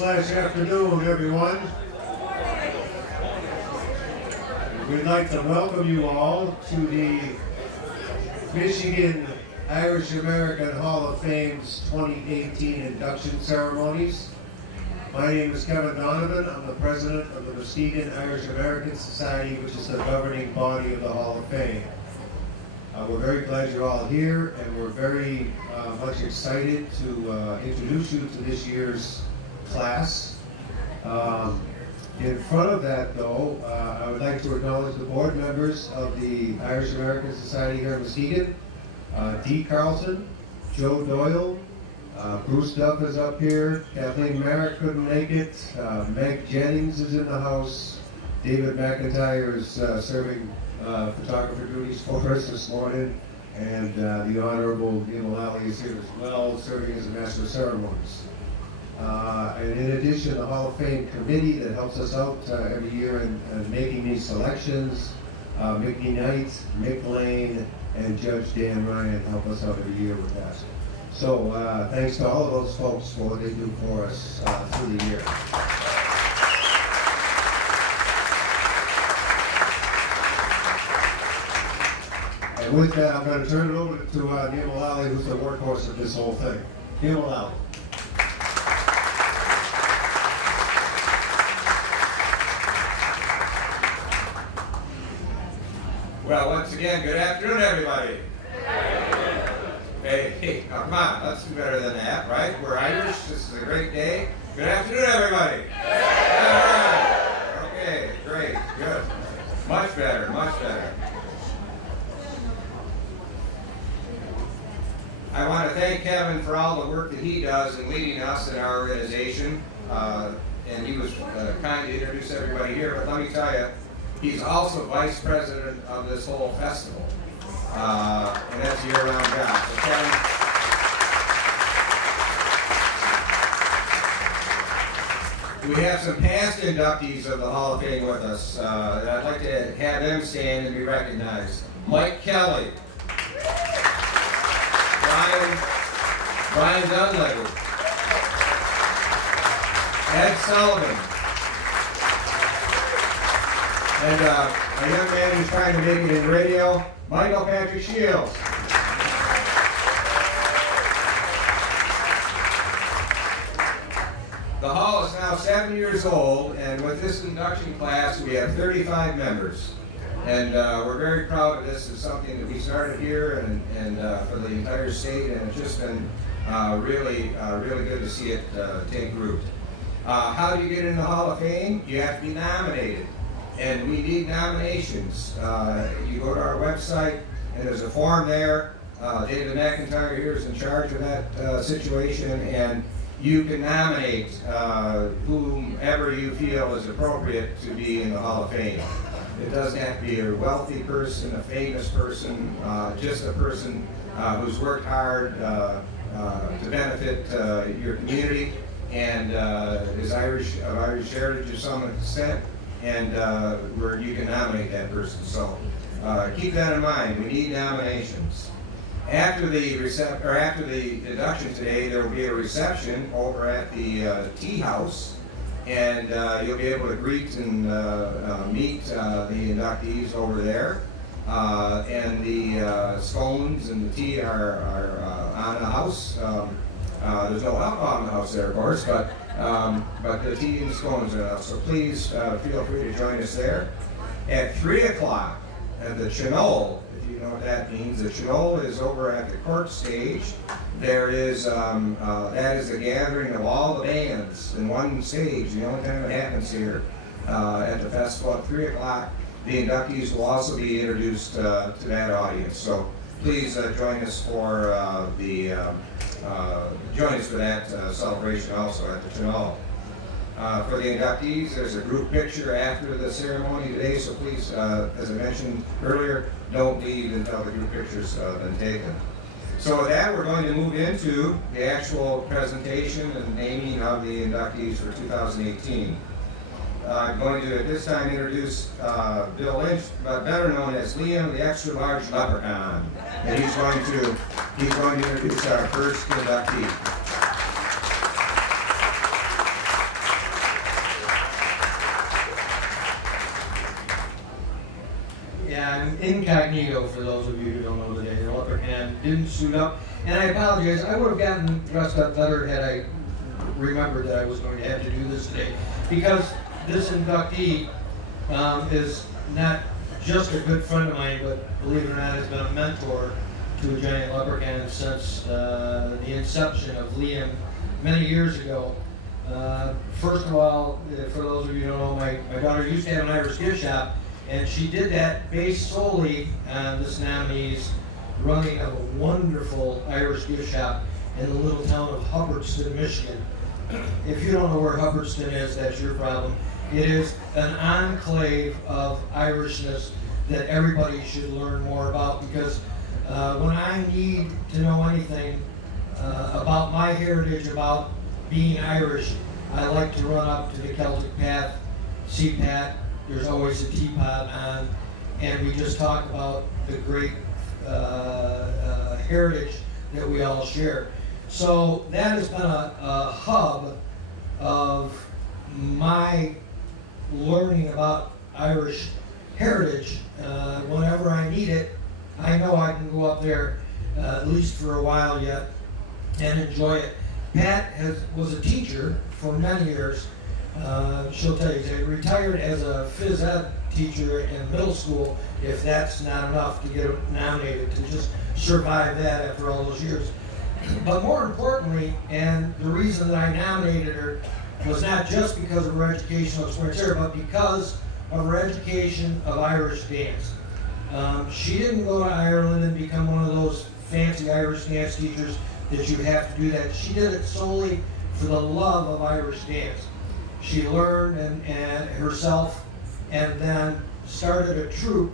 Afternoon, everyone. We'd like to welcome you all to the Michigan Irish American Hall of Fame's 2018 induction ceremonies. My name is Kevin Donovan. I'm the president of the Muskegon Irish American Society, which is the governing body of the Hall of Fame. We're very glad you're all here, and we're very much excited to introduce you to this year's class. In front of that, though, I would like to acknowledge the board members of the Irish American Society here in Muskegon. Dee Carlson, Joe Doyle, Bruce Duff is up here, Kathleen Merrick couldn't make it, Meg Jennings is in the house, David McIntyre is serving photographer duties for us this morning, and the Honorable Neil Mullally is here as well, serving as a Master of Ceremonies. And in addition, the Hall of Fame committee that helps us out every year in making these selections, Mickey Knight, Mick Lane, and Judge Dan Ryan help us out every year with that. So thanks to all of those folks for what they do for us through the year. And with that, I'm going to turn it over to Neil Mullally, who's the workhorse of this whole thing. Neil Mullally. Well, once again, good afternoon, everybody. Hey, come on, let's do better than that, right? We're Irish, this is a great day. Good afternoon, everybody. All right. Okay, great, good. Much better, much better. I want to thank Kevin for all the work that he does in leading us in our organization. And he was kind to introduce everybody here, but let me tell you, he's also vice president of this whole festival, and that's a year-round job. So Kevin, we have some past inductees of the Hall of Fame with us, and I'd like to have them stand and be recognized. Mike Kelly, Brian Dunleavy, Ed Sullivan, and a young man who's trying to make it in radio, Michael Patrick Shields. The Hall is now 7 years old, and with this induction class, we have 35 members. And we're very proud of this. It's something that we started here and for the entire state, and it's just been really good to see it take root. How do you get in the Hall of Fame? You have to be nominated. And we need nominations. You go to our website, and there's a form there. David McIntyre here is in charge of that situation, and you can nominate whomever you feel is appropriate to be in the Hall of Fame. It doesn't have to be a wealthy person, a famous person, just a person who's worked hard to benefit your community and is of Irish heritage to some extent. And where you can nominate that person. So keep that in mind. We need nominations. After the induction today, there will be a reception over at the Tea House, and you'll be able to greet and meet the inductees over there. And the scones and the tea are on the house. There's no alcohol in the house there, of course, but the tea and scones are enough. So please feel free to join us there. At 3 o'clock at the Chenol, if you know what that means, the Chenol is over at the court stage. There is, that is a gathering of all the bands in one stage, the only time it happens here at the festival. At 3 o'clock, the inductees will also be introduced to that audience. So please join us for that celebration also at the Chenol. For the inductees, there's a group picture after the ceremony today, so please, as I mentioned earlier, don't leave until the group picture's been taken. So with that, we're going to move into the actual presentation and naming of the inductees for 2018. I'm going to at this time introduce Bill Lynch, but better known as Liam the Extra Large Leprechaun. And he's going to introduce our first inductee. incognito, for those of you who don't know the day, and didn't suit up. And I apologize, I would have gotten dressed up better had I remembered that I was going to have to do this today. Because this inductee is not just a good friend of mine, but believe it or not, has been a mentor to a Giant Leprechaun since the inception of Liam many years ago. First of all, for those of you who don't know, my daughter used to have an Irish gift shop, and she did that based solely on this nominee's running of a wonderful Irish gift shop in the little town of Hubbardston, Michigan. If you don't know where Hubbardston is, that's your problem. It is an enclave of Irishness that everybody should learn more about, because when I need to know anything about my heritage, about being Irish, I like to run up to the Celtic Path, see Pat. There's always a teapot on, and we just talk about the great heritage that we all share. So that has been a hub of my learning about Irish heritage. Whenever I need it, I know I can go up there at least for a while yet and enjoy it. Pat was a teacher for many years. She'll tell you, she retired as a phys ed teacher in middle school, if that's not enough to get nominated, to just survive that after all those years. But more importantly, and the reason that I nominated her was not just because of her educational experience here, but because of her education of Irish dance. She didn't go to Ireland and become one of those fancy Irish dance teachers that you have to do that. She did it solely for the love of Irish dance. She learned and herself, and then started a troupe,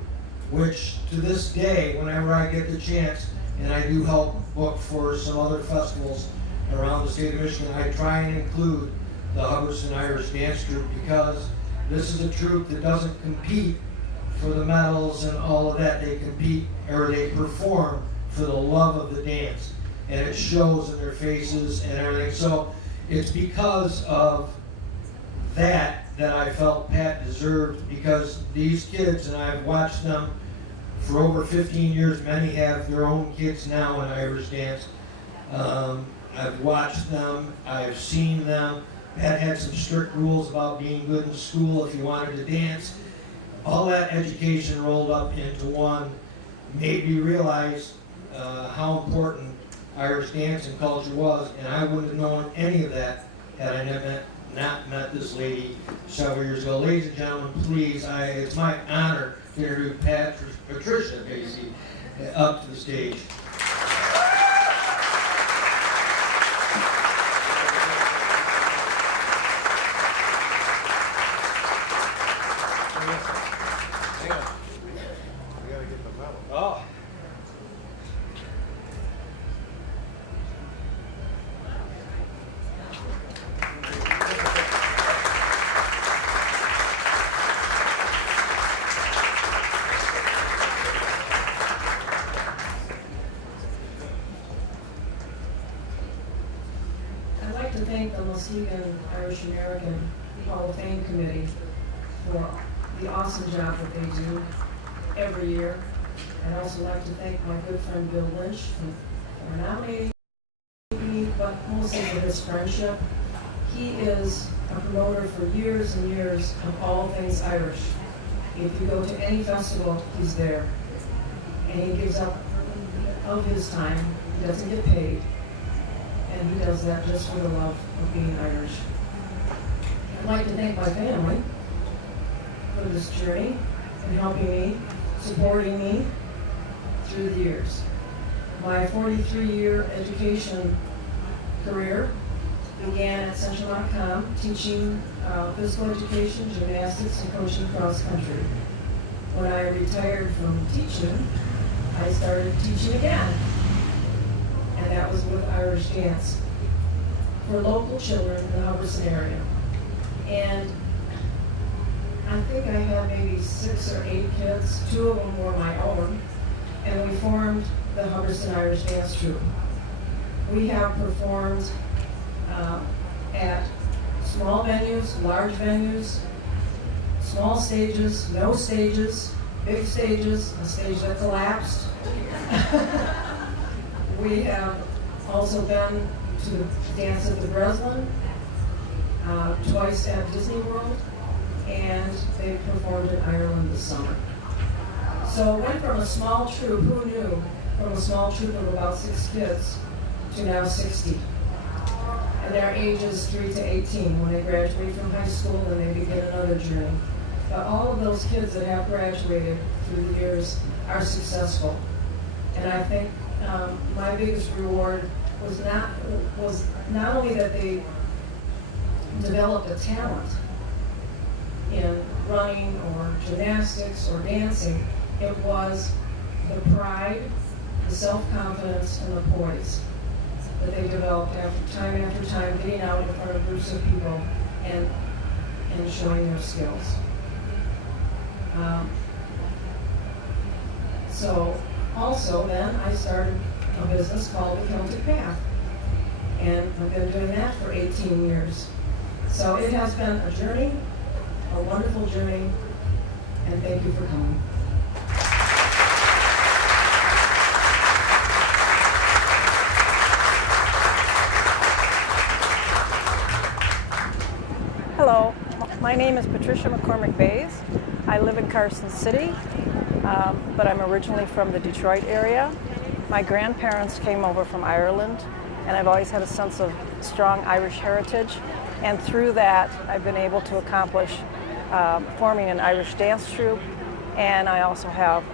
which to this day, whenever I get the chance, and I do help book for some other festivals around the state of Michigan, I try and include the Hubbardston Irish Dance Troupe, because this is a troupe that doesn't compete for the medals and all of that. They compete, or they perform for the love of the dance, and it shows in their faces and everything. So it's because of that I felt Pat deserved, because these kids, and I've watched them for over 15 years, many have their own kids now in Irish dance. I've watched them, I've seen them. Pat had some strict rules about being good in school if you wanted to dance. All that education rolled up into one made me realize how important Irish dance and culture was, and I wouldn't have known any of that had I not met this lady several years ago. Ladies and gentlemen, please, it's my honor to introduce Patricia Basie up to the stage. Oh. I'd like to thank the Muskegon Irish American Hall of Fame Committee for the awesome job that they do every year. I'd also like to thank my good friend Bill Lynch for nominating me, but mostly for his friendship. He is a promoter for years and years of all things Irish. If you go to any festival, he's there. And he gives up of his time. He doesn't get paid. And he does that just for the love of being Irish. I'd like to thank my family for this journey and helping me, supporting me through the years. My 43-year education career began at Central.com, teaching physical education, gymnastics, and coaching cross country. When I retired from teaching, I started teaching again, and that was with Irish dance for local children in the Hubbardston area. And I think I had maybe 6 or 8 kids. 2 of them were my own, and we formed the Hubbardston Irish Dance Troupe. We have performed at small venues, large venues, small stages, no stages, big stages, a stage that collapsed. We have also been to the Dance of the Breslin, twice at Disney World, and they performed in Ireland this summer. So it went from a small troupe, who knew, from a small troupe of about 6 kids to now 60. And their ages 3 to 18. When they graduate from high school, then they begin another journey. But all of those kids that have graduated through the years are successful. And I think my biggest reward was not only that they developed a talent in running or gymnastics or dancing, it was the pride, the self-confidence, and the poise that they developed after time, getting out in front of groups of people and showing their skills. So also then I started a business called the Celtic Path, and I've been doing that for 18 years. So it has been a journey, a wonderful journey, and thank you for coming. Hello, my name is Patricia McCormick Bays. I live in Carson City, but I'm originally from the Detroit area. My grandparents came over from Ireland, and I've always had a sense of strong Irish heritage. And through that, I've been able to accomplish forming an Irish dance troupe, and I also have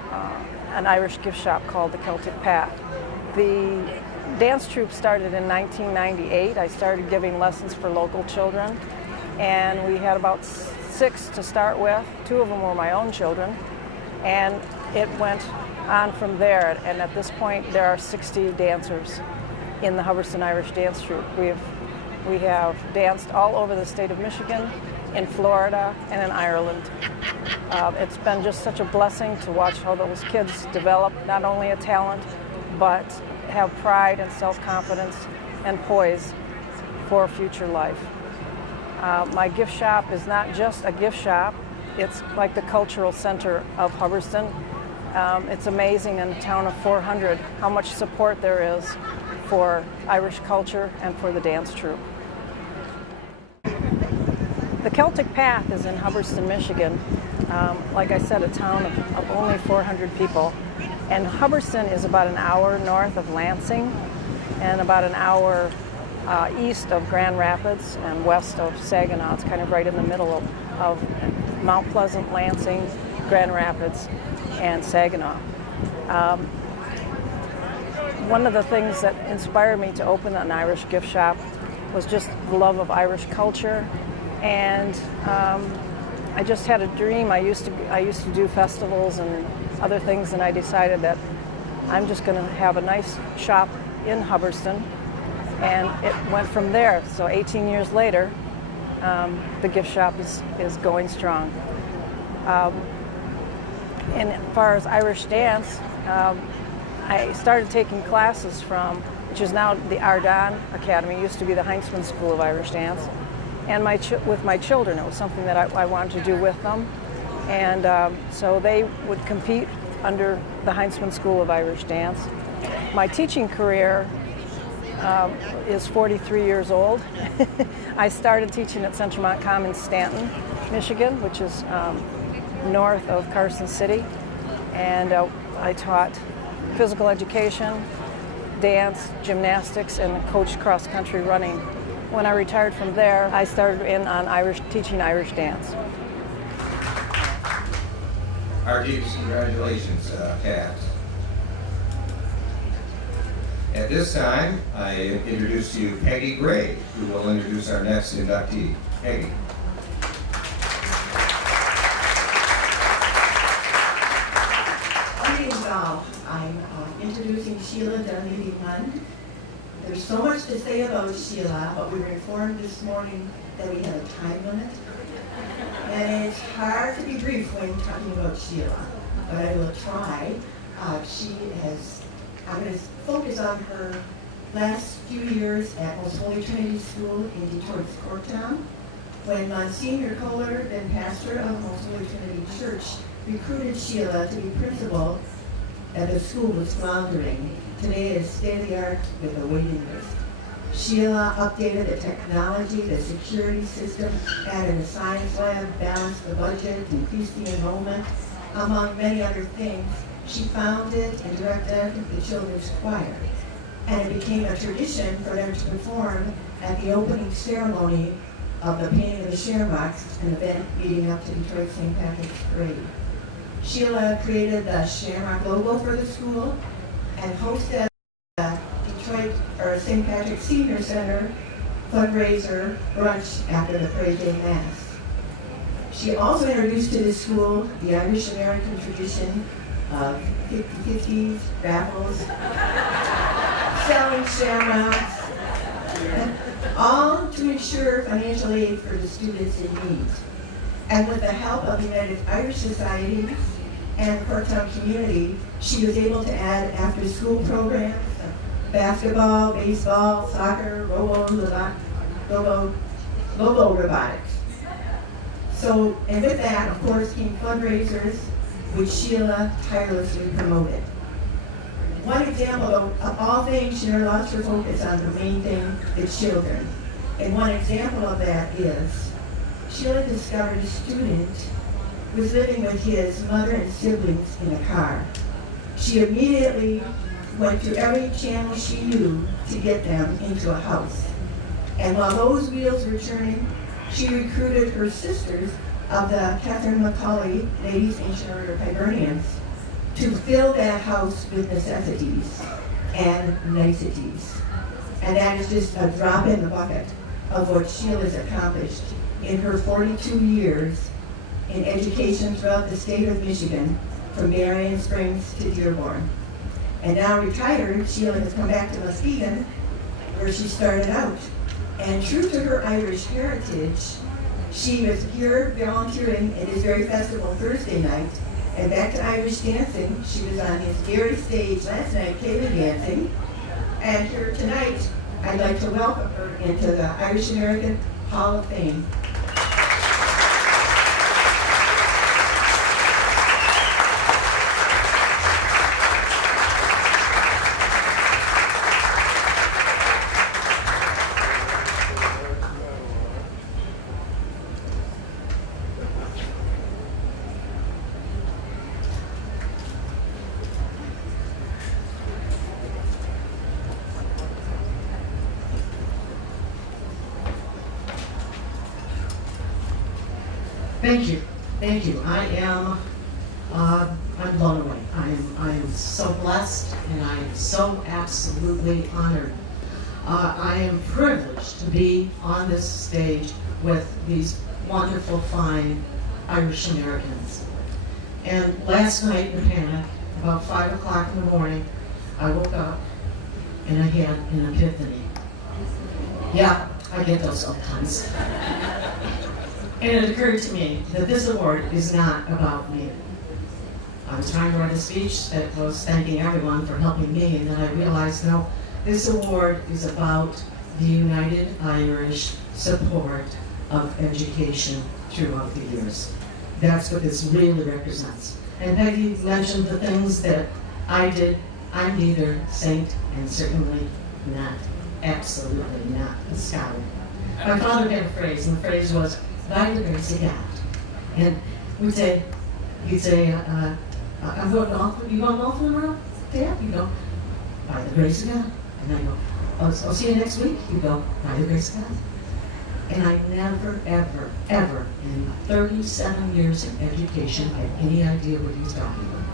an Irish gift shop called the Celtic Path. The dance troupe started in 1998. I started giving lessons for local children, and we had about 6 to start with. 2 of them were my own children, and it went on from there. And at this point, there are 60 dancers in the Hubbardston Irish Dance Troupe. We have danced all over the state of Michigan, in Florida, and in Ireland. It's been just such a blessing to watch how those kids develop not only a talent, but have pride and self-confidence and poise for future life. My gift shop is not just a gift shop, it's like the cultural center of Hubbardston. It's amazing in a town of 400 how much support there is for Irish culture and for the dance troupe. The Celtic Path is in Hubbardston, Michigan. Like I said, a town of only 400 people. And Hubbardston is about an hour north of Lansing and about an hour east of Grand Rapids and west of Saginaw. It's kind of right in the middle of Mount Pleasant, Lansing, Grand Rapids, and Saginaw. One of the things that inspired me to open an Irish gift shop was just the love of Irish culture, and I just had a dream. I used to do festivals and other things, and I decided that I'm just going to have a nice shop in Hubbardston, and it went from there. So 18 years later, the gift shop is going strong. And as far as Irish dance, I started taking classes from, which is now the Ardán Academy, it used to be the Heinzman School of Irish Dance, and with my children. It was something that I wanted to do with them. And so they would compete under the Heinzman School of Irish Dance. My teaching career is 43 years old. I started teaching at Centremont Commons, Stanton, Michigan, which is north of Carson City. And I taught physical education, dance, gymnastics, and coached cross-country running. When I retired from there, I started in on teaching Irish dance. Our deepest congratulations, Kat. At this time, I introduce to you Peggy Gray, who will introduce our next inductee. Peggy. My name's Val. I'm introducing Sheila Dunleavy-Lund. There's so much to say about Sheila, but we were informed this morning that we have a time limit. And it's hard to be brief when talking about Sheila, but I will try. I'm going to focus on her last few years at Most Holy Trinity School in Detroit's Corktown, when Monsignor Kohler, then pastor of Most Holy Trinity Church, recruited Sheila to be principal as the school was floundering. Today it is state-of-the-art with a waiting list. Sheila updated the technology, the security system, added a science lab, balanced the budget, increased the enrollment, among many other things. She founded and directed the children's choir, and it became a tradition for them to perform at the opening ceremony of the painting of the Shamrocks, an event leading up to Detroit St. Patrick's Parade. Sheila created the Shamrock logo for the school and hosted the Detroit or St. Patrick's Senior Center fundraiser brunch after the parade day mass. She also introduced to the school the Irish American tradition of 50-50s, raffles, selling shamrocks, all to ensure financial aid for the students in need. And with the help of the United Irish Society and the Corktown community, she was able to add after-school programs, basketball, baseball, soccer, robo robotics. So, and with that, of course, came fundraisers, which Sheila tirelessly promoted. One example of all things, she never lost her focus on the main thing, the children. And one example of that is, Sheila discovered a student was living with his mother and siblings in a car. She immediately went through every channel she knew to get them into a house. And while those wheels were turning, she recruited her sisters of the Catherine McCauley Ladies Ancient Order of Hibernians to fill that house with necessities and niceties. And that is just a drop in the bucket of what Sheila's accomplished in her 42 years in education throughout the state of Michigan, from Darien Springs to Dearborn. And now retired, Sheila has come back to Muskegon, where she started out. And true to her Irish heritage, she was here volunteering at his very festival Thursday night. And back to Irish dancing, she was on his very stage last night, Kayla dancing. And here tonight, I'd like to welcome her into the Irish American Hall of Fame. Thank you, thank you. I'm blown away. I am so blessed, and I am so absolutely honored. I am privileged to be on this stage with these wonderful, fine Irish Americans. And last night in a panic, about 5 o'clock in the morning, I woke up and I had an epiphany. Yeah, I get those sometimes. And it occurred to me that this award is not about me. I was trying to write a speech that was thanking everyone for helping me, and then I realized, no, this award is about the United Irish support of education throughout the years. That's what this really represents. And Peggy mentioned the things that I did. I'm neither saint and certainly not, absolutely not, a scholar. My father had a phrase, and the phrase was, by the grace of God. And he'd say, I'm going golf. You going golf tomorrow? Dad? You go, by the grace of God. And I go, I'll see you next week. You go, by the grace of God. And I never, ever, ever in 37 years of education had any idea what he was talking about.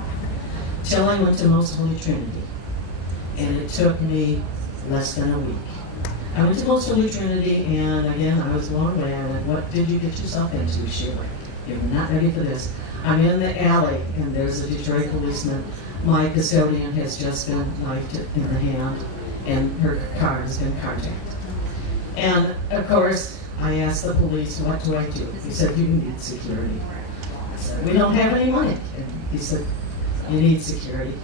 Till I went to Most Holy Trinity. And it took me less than a week. I went to Most Holy Trinity, and again, I was blown away. I went, what did you get yourself into, Sheila? You're not ready for this. I'm in the alley, and there's a Detroit policeman. My custodian has just been knifed in the hand, and her car has been carjacked. And, of course, I asked the police, what do I do? He said, you need security. I said, we don't have any money. And he said, you need security.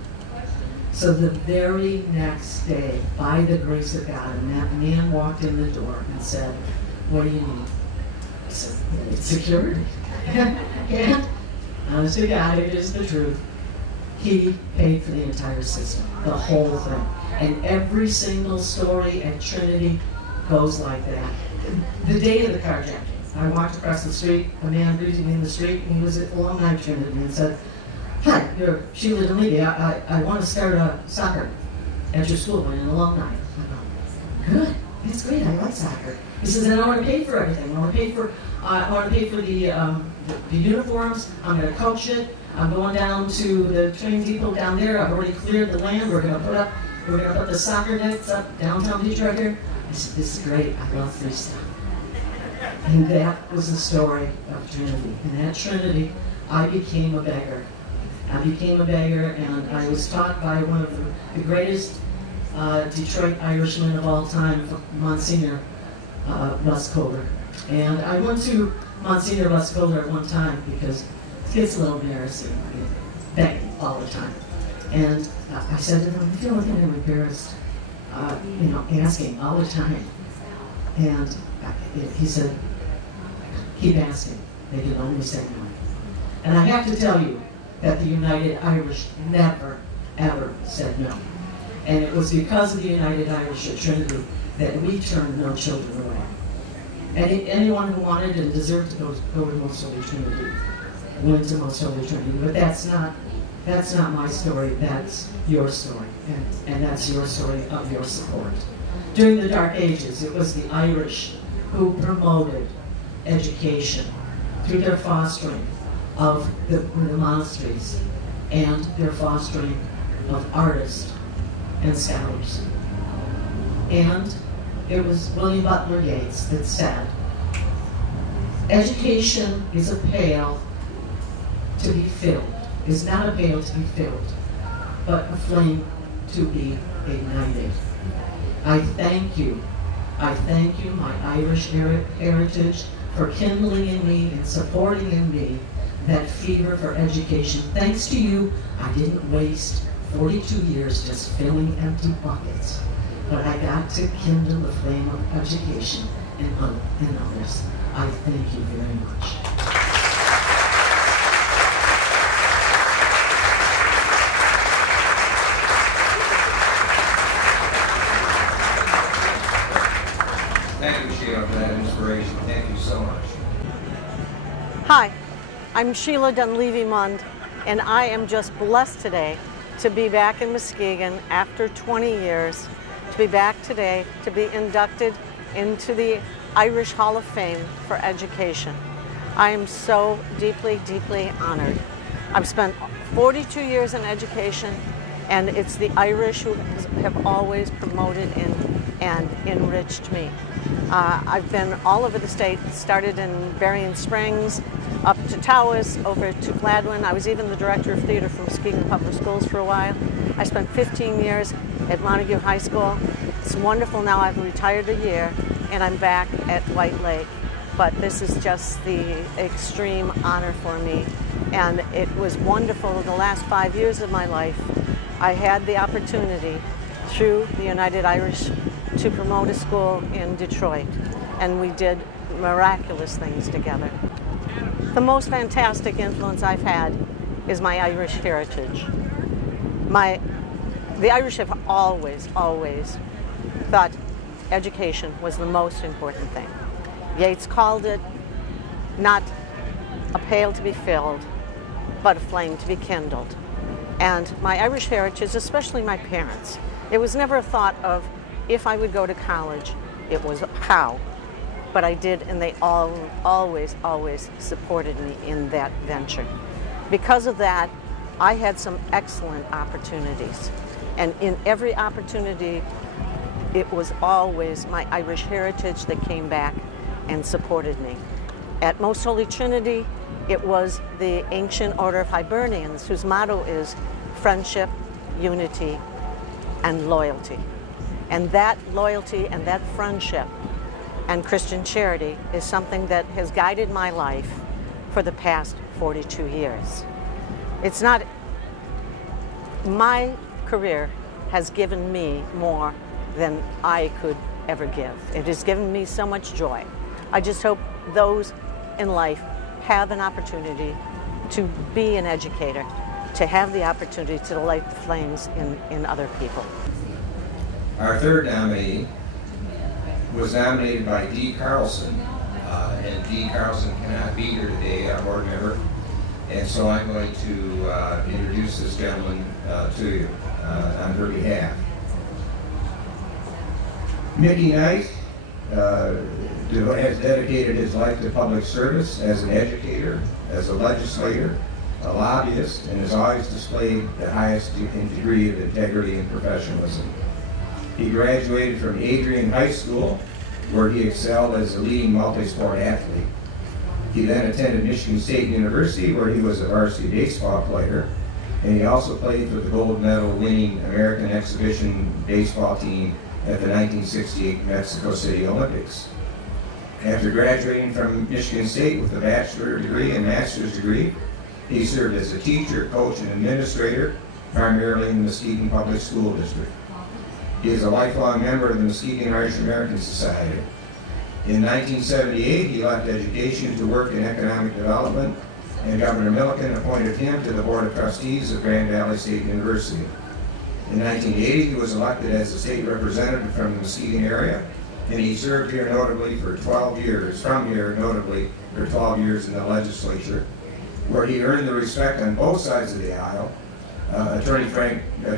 So the very next day, by the grace of God, and that man walked in the door and said, what do you need? I said, I need security. And honest to God, it is the truth. He paid for the entire system, the whole thing. And every single story at Trinity goes like that. The day of the carjacking, I walked across the street, a man greeted me in the street, and he was at alumni Trinity and said, "Hi, you're Sheila Dunleavy. I want to start a soccer at your school, I'm an alumni." I go, "Good, that's great, I like soccer." He says, "And I want to pay for everything. I want to pay for the uniforms. I'm going to coach it. I'm going down to the train depot down there. I've already cleared the land. We're going to put the soccer nets up downtown Detroit here." I said, "This is great. I love free stuff." And that was the story of Trinity. And at Trinity, I became a beggar. I became a beggar, and I was taught by one of the greatest Detroit Irishmen of all time, Monsignor Russ Kohler. And I went to Monsignor Russ Kohler at one time because it gets a little embarrassing, begging all the time. And I said to him, "I feel like I'm embarrassed, asking all the time." And he said, "Keep asking. They can only say no." And I have to tell you that the United Irish never, ever said no. And it was because of the United Irish at Trinity that we turned no children away. Anyone who wanted and deserved to go to Most Holy Trinity went to Most Holy Trinity. But that's not my story, that's your story. And that's your story of your support. During the Dark Ages, it was the Irish who promoted education through their fostering of the monasteries and their fostering of artists and scholars. And it was William Butler Yeats that said, "Education is a pail to be filled, is not a pail to be filled, but a flame to be ignited." I thank you, my Irish heritage, for kindling in me and supporting in me that fever for education. Thanks to you, I didn't waste 42 years just filling empty buckets, but I got to kindle the flame of education in others. I thank you very much. Thank you, Sheila, for that inspiration. Thank you so much. Hi, I'm Sheila Dunleavy-Mund, and I am just blessed today to be back in Muskegon after 20 years, to be back today to be inducted into the Irish Hall of Fame for education. I am so deeply, deeply honored. I've spent 42 years in education, and it's the Irish who have always promoted and enriched me. I've been all over the state, started in Berrien Springs, up to Tawas, over to Gladwin. I was even the director of theater for Muskegon Public Schools for a while. I spent 15 years at Montague High School. It's wonderful now, I've retired a year, and I'm back at White Lake. But this is just the extreme honor for me. And it was wonderful the last 5 years of my life. I had the opportunity through the United Irish to promote a school in Detroit, and we did miraculous things together. The most fantastic influence I've had is my Irish heritage. The Irish have always thought education was the most important thing. Yeats called it not a pail to be filled, but a flame to be kindled. And my Irish heritage, especially my parents, it was never a thought of if I would go to college, it was how. But I did, and they always supported me in that venture. Because of that, I had some excellent opportunities. And in every opportunity, it was always my Irish heritage that came back and supported me. At Most Holy Trinity, it was the Ancient Order of Hibernians, whose motto is friendship, unity, and loyalty. And that loyalty and that friendship and Christian charity is something that has guided my life for the past 42 years. It's not, my career has given me more than I could ever give. It has given me so much joy. I just hope those in life have an opportunity to be an educator, to have the opportunity to light the flames in other people. Our third nominee was nominated by Dee Carlson, and Dee Carlson cannot be here today, our board member, and so I'm going to introduce this gentleman to you on her behalf. Mickey Knight has dedicated his life to public service as an educator, as a legislator, a lobbyist, and has always displayed the highest degree of integrity and professionalism. He graduated from Adrian High School, where he excelled as a leading multi-sport athlete. He then attended Michigan State University, where he was a varsity baseball player, and he also played for the gold medal winning American exhibition baseball team at the 1968 Mexico City Olympics. After graduating from Michigan State with a bachelor's degree and master's degree, he served as a teacher, coach, and administrator, primarily in the Muskegon Public School District. He is a lifelong member of the Muskegon Irish American Society. In 1978, he left education to work in economic development, and Governor Milliken appointed him to the Board of Trustees of Grand Valley State University. In 1980, he was elected as a state representative from the Muskegon area, and he served here notably for 12 years, notably for 12 years in the legislature, where he earned the respect on both sides of the aisle. Attorney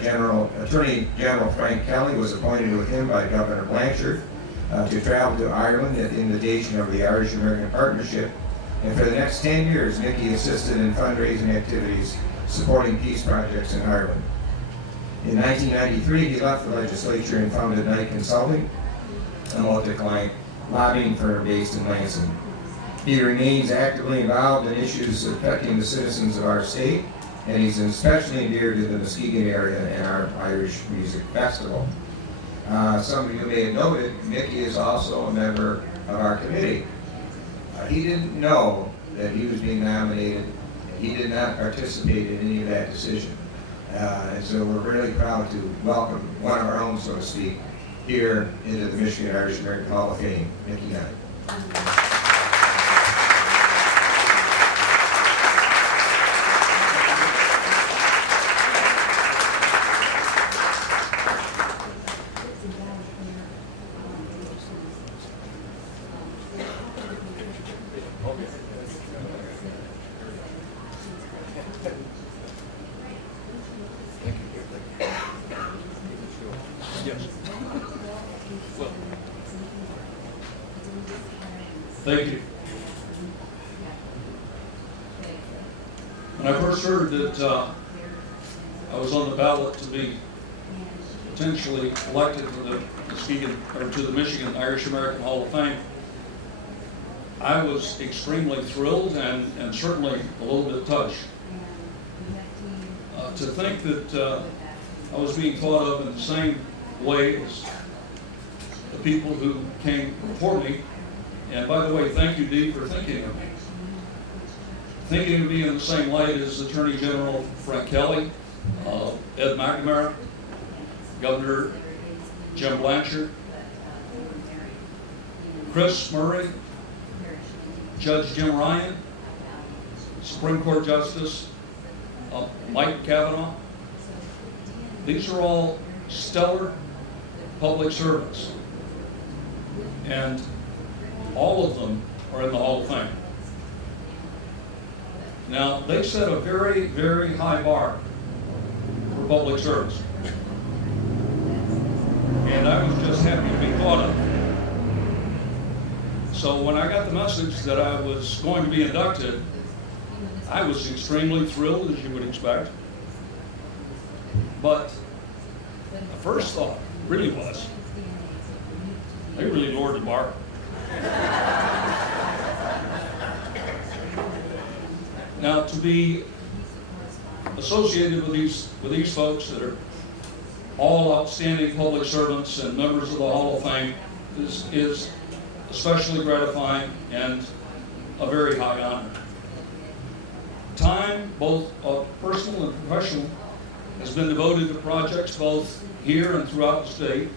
General Frank Kelly was appointed with him by Governor Blanchard to travel to Ireland at the invitation of the Irish American Partnership. And for the next 10 years, Mickey assisted in fundraising activities supporting peace projects in Ireland. In 1993, he left the legislature and founded Knight Consulting, a multi-client lobbying firm based in Lansing. He remains actively involved in issues affecting the citizens of our state, and he's especially endeared to the Muskegon area and our Irish Music Festival. Some of you may have noted, Mickey is also a member of our committee. He didn't know that he was being nominated. He did not participate in any of that decision. And so we're really proud to welcome one of our own, so to speak, here into the Michigan Irish American Hall of Fame, Mickey Knight. Thank you. When I first heard that I was on the ballot to be potentially elected to the Michigan Irish American Hall of Fame, I was extremely thrilled and certainly a little bit touched. To think that I was being thought of in the same way as the people who came before me. And by the way, thank you, Dee, for thinking of me. Thinking of me in the same light as Attorney General Frank Kelly, Ed McNamara, Governor Jim Blanchard, Chris Murray, Judge Jim Ryan, Supreme Court Justice Mike Kavanaugh. These are all stellar public servants, and all of them are in the Hall of Fame. Now, they set a very, very high bar for public service, and I was just happy to be thought of. So when I got the message that I was going to be inducted, I was extremely thrilled, as you would expect. But the first thought really was, they really lowered the bar. Now, to be associated with these folks that are all outstanding public servants and members of the Hall of Fame is especially gratifying and a very high honor. Time, both personal and professional, has been devoted to projects both here and throughout the state,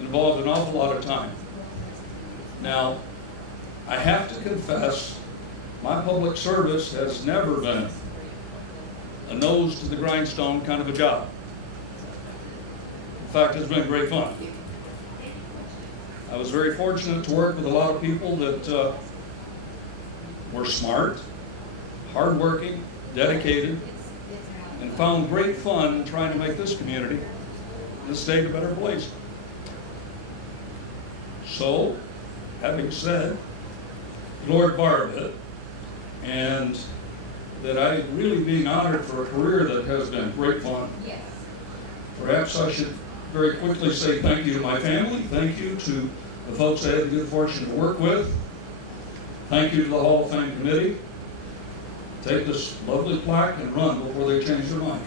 involved an awful lot of time. Now, I have to confess, my public service has never been a nose to the grindstone kind of a job. In fact, it's been great fun. I was very fortunate to work with a lot of people that were smart, hardworking, dedicated, and found great fun trying to make this community, this state, a better place. So, having said, Lord Barbet, and that I really being honored for a career that has been great fun, perhaps I should very quickly say thank you to my family, thank you to the folks I had the good fortune to work with, thank you to the Hall of Fame committee. Take this lovely plaque and run before they change their mind.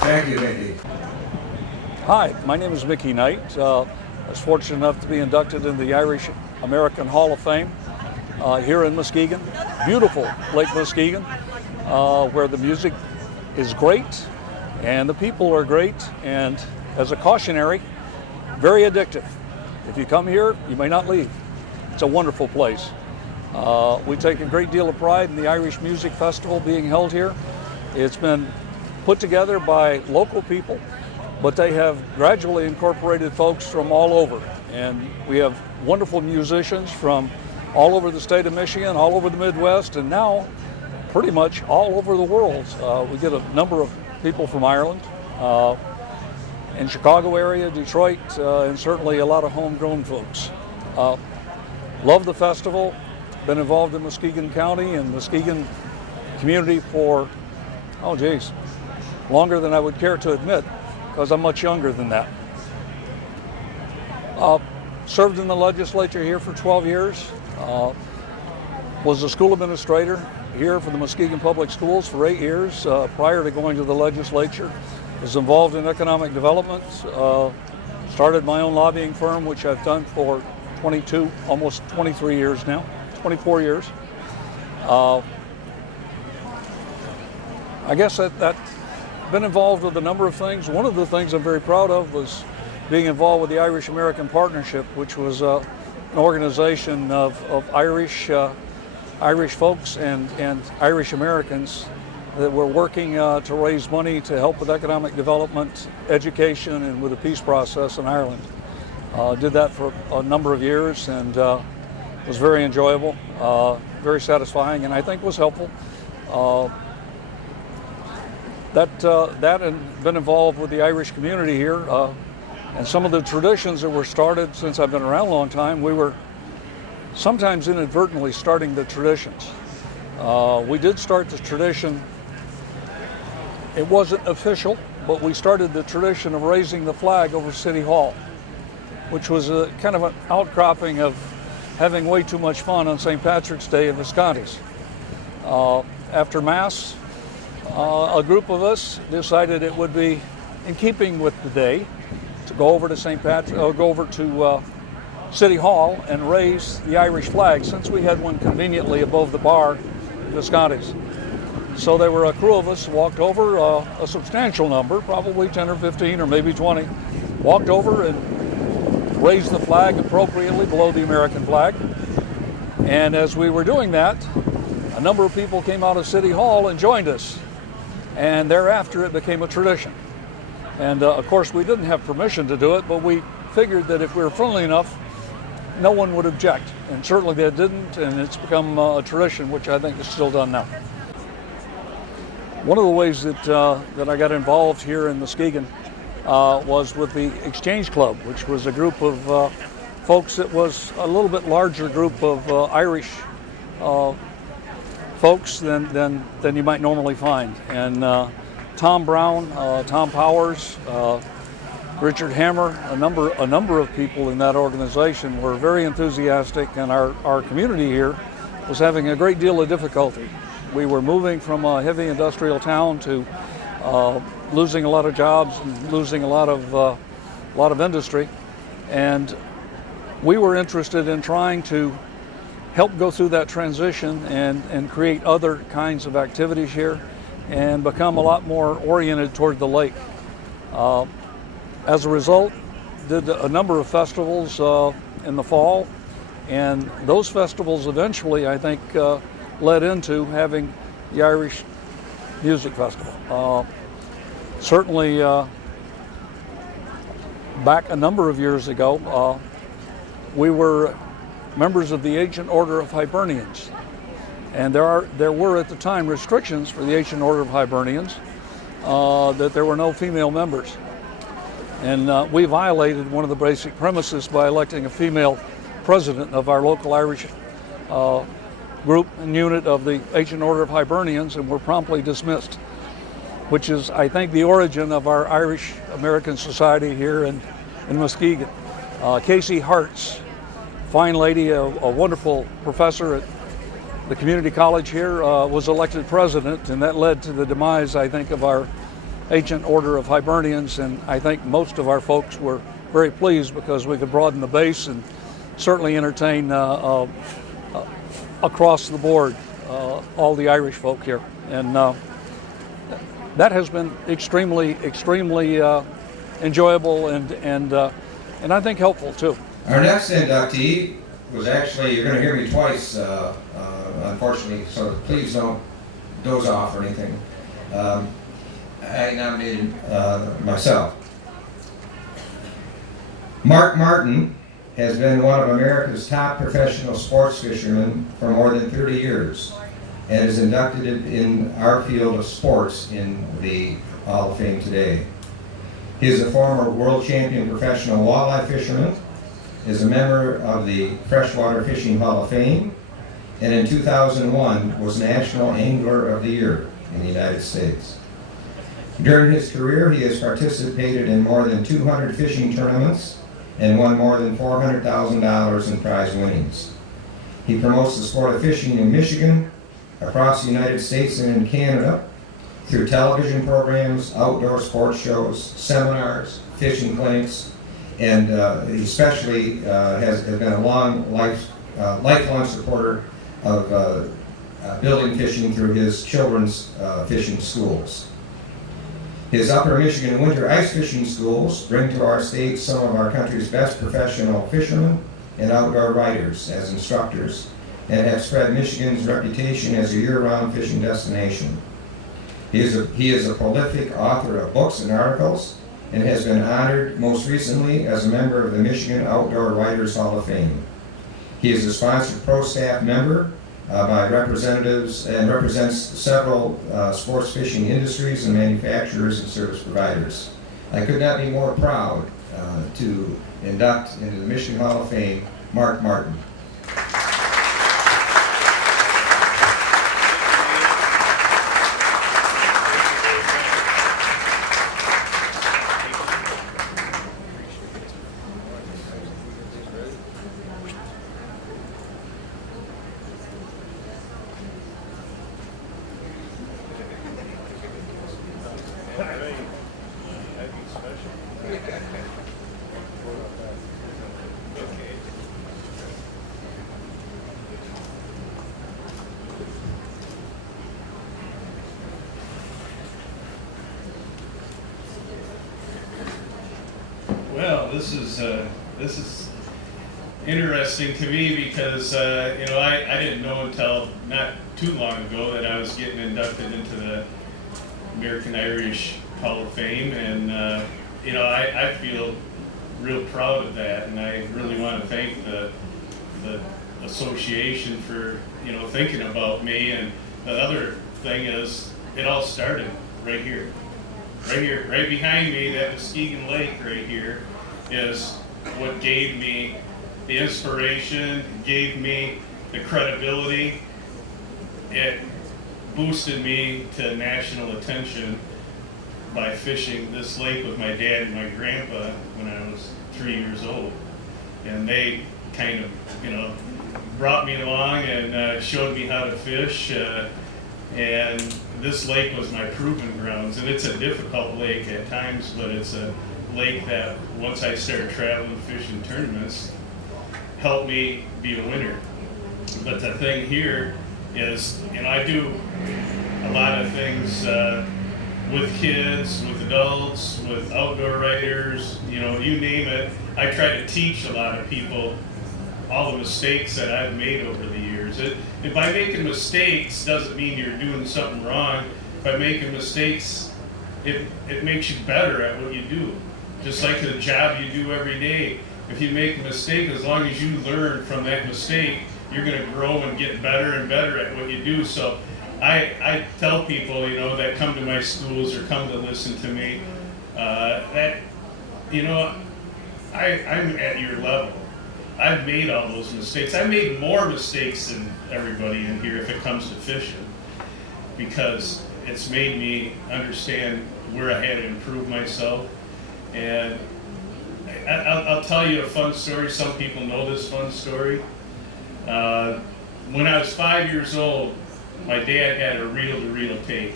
Thank you, Mickey. Hi, my name is Mickey Knight. I was fortunate enough to be inducted in the Irish American Hall of Fame here in Muskegon. Beautiful Lake Muskegon, where the music is great and the people are great, and as a cautionary, very addictive. If you come here, you may not leave. It's a wonderful place. We take a great deal of pride in the Irish Music Festival being held here. It's been put together by local people, but they have gradually incorporated folks from all over. And we have wonderful musicians from all over the state of Michigan, all over the Midwest, and now pretty much all over the world. We get a number of people from Ireland, in Chicago area, Detroit, and certainly a lot of homegrown folks. Love the festival, been involved in Muskegon County and Muskegon community for, longer than I would care to admit, because I'm much younger than that. Served in the legislature here for 12 years, was a school administrator here for the Muskegon Public Schools for 8 years prior to going to the legislature. Was involved in economic development, started my own lobbying firm, which I've done for 22, almost 23 years now, 24 years. I guess that been involved with a number of things. One of the things I'm very proud of was being involved with the Irish American Partnership, which was an organization of Irish folks and Irish Americans that were working to raise money to help with economic development, education, and with the peace process in Ireland. Did that for a number of years, and was very enjoyable, very satisfying, and I think was helpful. That and been involved with the Irish community here, and some of the traditions that were started since I've been around a long time. We were sometimes inadvertently starting the traditions. We did start the tradition. It wasn't official, but we started the tradition of raising the flag over City Hall, which was a kind of an outcropping of having way too much fun on St. Patrick's Day in Visconti's. After Mass, a group of us decided it would be in keeping with the day to go over to City Hall and raise the Irish flag, since we had one conveniently above the bar at Visconti's. So there were a crew of us walked over, a substantial number, probably 10 or 15 or maybe 20, walked over and raised the flag appropriately below the American flag. And as we were doing that, a number of people came out of City Hall and joined us. And thereafter it became a tradition. And of course we didn't have permission to do it, but we figured that if we were friendly enough, no one would object. And certainly they didn't, and it's become a tradition, which I think is still done now. One of the ways that I got involved here in Muskegon was with the Exchange Club, which was a group of folks that was a little bit larger group of Irish folks than you might normally find. And Tom Brown, Tom Powers, Richard Hammer, a number of people in that organization were very enthusiastic, and our community here was having a great deal of difficulty. We were moving from a heavy industrial town to losing a lot of jobs and losing a lot of industry, and we were interested in trying to help go through that transition and create other kinds of activities here and become a lot more oriented toward the lake. As a result, did a number of festivals in the fall, and those festivals eventually, I think, led into having the Irish Music Festival. Certainly, back a number of years ago, we were members of the Ancient Order of Hibernians, and there were at the time restrictions for the Ancient Order of Hibernians that there were no female members. And we violated one of the basic premises by electing a female president of our local Irish group and unit of the Ancient Order of Hibernians, and were promptly dismissed, which is, I think, the origin of our Irish American Society here in Muskegon. Casey Hartz, fine lady, a wonderful professor at the community college here, was elected president, and that led to the demise, I think, of our Ancient Order of Hibernians, and I think most of our folks were very pleased because we could broaden the base and certainly entertain across the board all the Irish folk here. And that has been extremely enjoyable and I think helpful too. Our next inductee was actually, you're going to hear me twice, unfortunately, so please don't doze off or anything. I nominated myself. Mark Martin has been one of America's top professional sports fishermen for more than 30 years and is inducted in our field of sports in the Hall of Fame today. He is a former world champion professional walleye fisherman, is a member of the Freshwater Fishing Hall of Fame, and in 2001 was National Angler of the Year in the United States. During his career, he has participated in more than 200 fishing tournaments and won more than $400,000 in prize winnings. He promotes the sport of fishing in Michigan, across the United States and in Canada, through television programs, outdoor sports shows, seminars, fishing clinics, and he especially has been a lifelong supporter of building fishing through his children's fishing schools. His Upper Michigan winter ice fishing schools bring to our state some of our country's best professional fishermen and outdoor writers as instructors, and have spread Michigan's reputation as a year-round fishing destination. He is a prolific author of books and articles, and has been honored most recently as a member of the Michigan Outdoor Writers Hall of Fame. He is a sponsored pro staff member by representatives and represents several sports fishing industries and manufacturers and service providers. I could not be more proud to induct into the Michigan Hall of Fame Mark Martin. Well, this is interesting to me because I didn't know until not too long ago that I was getting inducted into the American Irish Hall of Fame, and I feel real proud of that, and I really want to thank the association for thinking about me. And the other thing is, it all started right here. Right behind me, that Muskegon Lake right here is what gave me the inspiration, gave me the credibility. It boosted me to national attention by fishing this lake with my dad and my grandpa when I was 3 years old. And they kind of, brought me along and showed me how to fish. And this lake was my proving grounds, and it's a difficult lake at times, but it's a lake that once I started traveling fishing tournaments helped me be a winner. But the thing here is, I do a lot of things with kids, with adults, with outdoor riders, you know, you name it. I try to teach a lot of people all the mistakes that I've made over the years. And by making mistakes doesn't mean you're doing something wrong. By making mistakes, it makes you better at what you do. Just like the job you do every day. If you make a mistake, as long as you learn from that mistake, you're going to grow and get better and better at what you do. So I tell people, you know, that come to my schools or come to listen to me, that, you know, I'm at your level. I've made all those mistakes. I made more mistakes than everybody in here if it comes to fishing, because it's made me understand where I had to improve myself. And I'll tell you a fun story. Some people know this fun story. When I was 5 years old, my dad had a reel-to-reel tape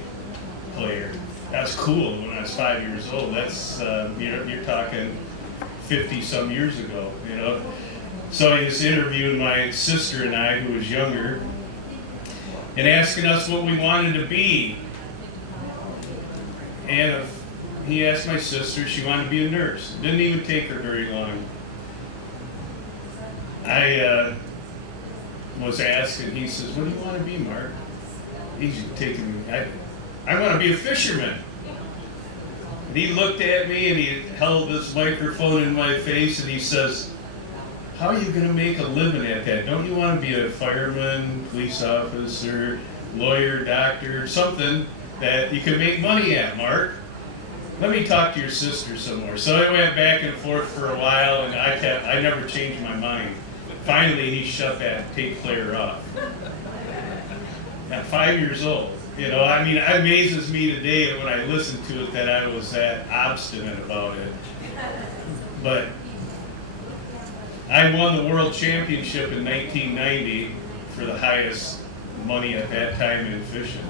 player. That's cool when I was 5 years old. That's, you're talking 50-some years ago, you know. So he was interviewing my sister and I, who was younger, and asking us what we wanted to be. And he asked my sister, she wanted to be a nurse. Didn't even take her very long. I was asked, and he says, "What do you want to be, Mark?" He's taking me, I want to be a fisherman. And he looked at me and he held this microphone in my face and he says, "How are you going to make a living at that? Don't you want to be a fireman, police officer, lawyer, doctor, something that you can make money at, Mark? Let me talk to your sister some more." So I went back and forth for a while, and I never changed my mind. Finally, he shut that tape player off. At 5 years old, you know, I mean, it amazes me today when I listen to it that I was that obstinate about it. But I won the world championship in 1990 for the highest money at that time in fishing.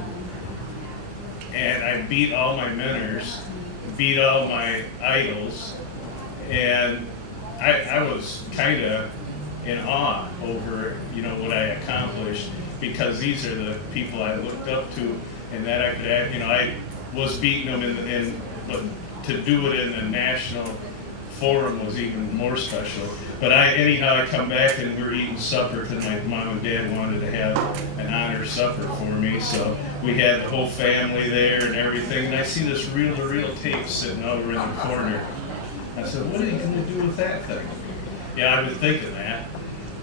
And I beat all my mentors, beat all my idols, and I was kind of in awe over, you know, what I accomplished, because these are the people I looked up to, and that I could, you know, I was beating them but to do it in the national forum was even more special. But anyhow, I come back and we're eating supper because my mom and dad wanted to have an honor supper for me. So we had the whole family there and everything. And I see this reel-to-reel tape sitting over in the corner. I said, "What are you going to do with that thing?" Yeah, I've been thinking that.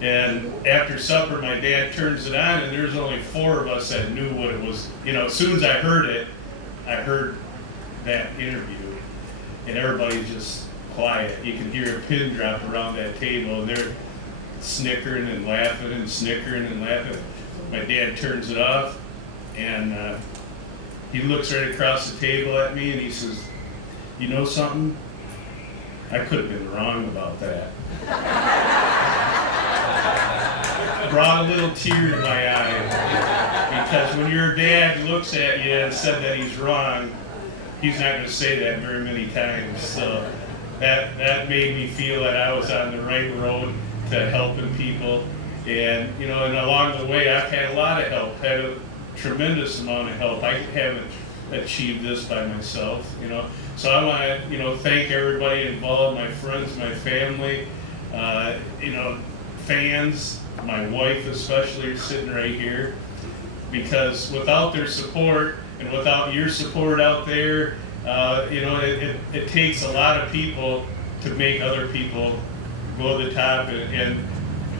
And after supper, my dad turns it on, and there's only 4 of us that knew what it was. You know, as soon as I heard it, I heard that interview, and everybody's just quiet. You can hear a pin drop around that table, and they're snickering and laughing and snickering and laughing. My dad turns it off, and he looks right across the table at me, and he says, "You know something? I could have been wrong about that." Brought a little tear to my eye, because when your dad looks at you and said that he's wrong, he's not going to say that very many times. So that made me feel that I was on the right road to helping people. And, you know, and along the way, I've had a lot of help, had a tremendous amount of help. I haven't achieved this by myself, you know. So I want to, you know, thank everybody involved, my friends, my family, you know, fans, my wife especially, sitting right here, because without their support and without your support out there, you know, it takes a lot of people to make other people go to the top, and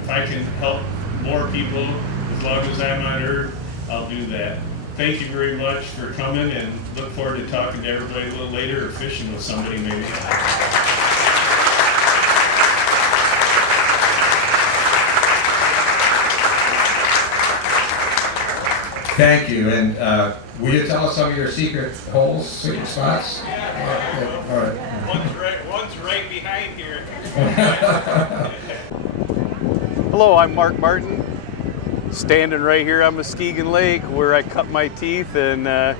if I can help more people as long as I'm on earth, I'll do that. Thank you very much for coming, and look forward to talking to everybody a little later, or fishing with somebody maybe. Thank you, and will you tell us some of your secret holes, secret spots? All right. One's right behind here. Hello, I'm Mark Martin, standing right here on Muskegon Lake where I cut my teeth and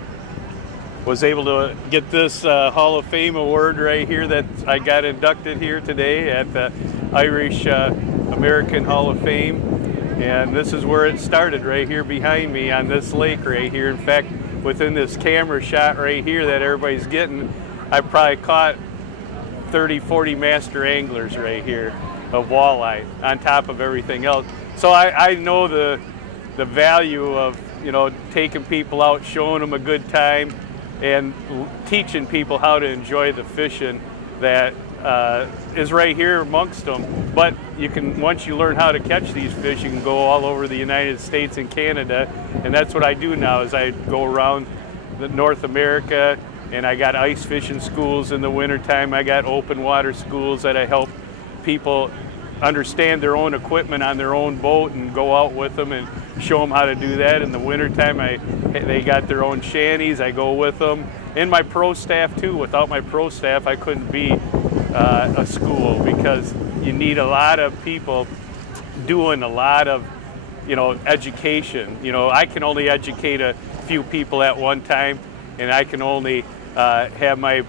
was able to get this Hall of Fame award right here that I got inducted here today at the Irish American Hall of Fame. And this is where it started, right here behind me on this lake right here. In fact, within this camera shot right here that everybody's getting, I probably caught 30, 40 master anglers right here of walleye on top of everything else. So I know the value of, you know, taking people out, showing them a good time, and teaching people how to enjoy the fishing that is right here amongst them. But you can, once you learn how to catch these fish, you can go all over the United States and Canada, and that's what I do now. Is I go around North America, and I got ice fishing schools in the wintertime. I got open water schools that I help people understand their own equipment on their own boat and go out with them and show them how to do that. In the wintertime, they got their own shanties. I go with them. And my pro staff too. Without my pro staff, I couldn't be a school, because you need a lot of people doing a lot of, you know, education. You know, I can only educate a few people at one time, and I can only have my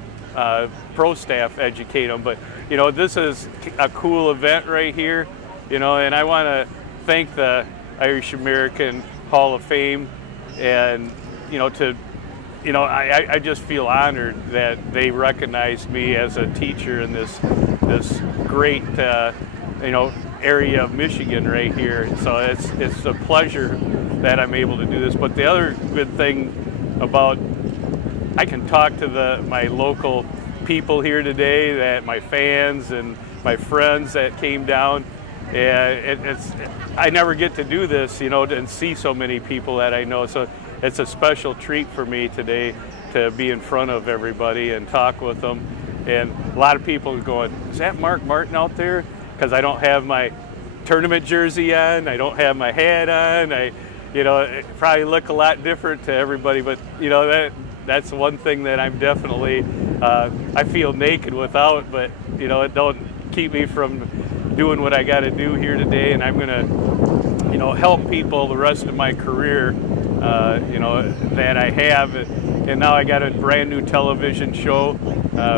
pro staff educate them. But you know, this is a cool event right here, you know, and I want to thank the Irish American Hall of Fame, and you know, I just feel honored that they recognized me as a teacher in this great you know, area of Michigan right here. So it's a pleasure that I'm able to do this. But the other good thing about, I can talk to my local people here today, that my fans and my friends that came down, and I never get to do this, you know, and see so many people that I know. So it's a special treat for me today to be in front of everybody and talk with them. And a lot of people are going, is that Mark Martin out there? Because I don't have my tournament jersey on, I don't have my hat on, you know, it probably look a lot different to everybody, but you know, that's one thing that I'm definitely, I feel naked without, but you know, it don't keep me from doing what I got to do here today. And I'm gonna, you know, help people the rest of my career, you know, that I have. And now I got a brand new television show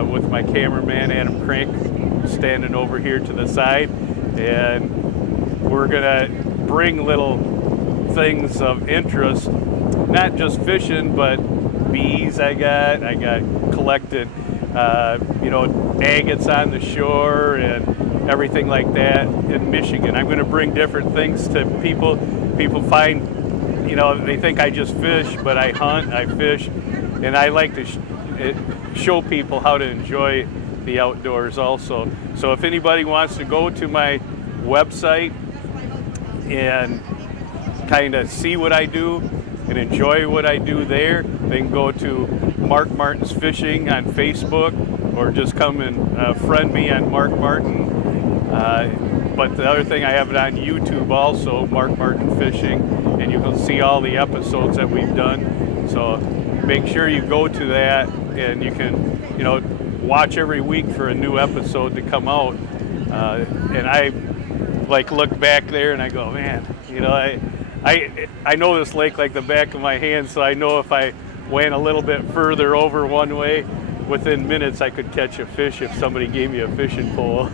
with my cameraman Adam Crank standing over here to the side, and we're gonna bring little things of interest, not just fishing, but bees. I got collected, you know, agates on the shore and everything like that in Michigan. I'm going to bring different things to people. People find, you know, they think I just fish, but I hunt, I fish, and I like to show people how to enjoy the outdoors also. So if anybody wants to go to my website and kind of see what I do and enjoy what I do there, they can go to Mark Martin's Fishing on Facebook, or just come and friend me on Mark Martin. But the other thing, I have it on YouTube also, Mark Martin Fishing, and you can see all the episodes that we've done. So make sure you go to that, and you can, you know, watch every week for a new episode to come out. And I like look back there and I go, man, you know, I know this lake like the back of my hand, so I know if I went a little bit further over one way, within minutes I could catch a fish if somebody gave me a fishing pole.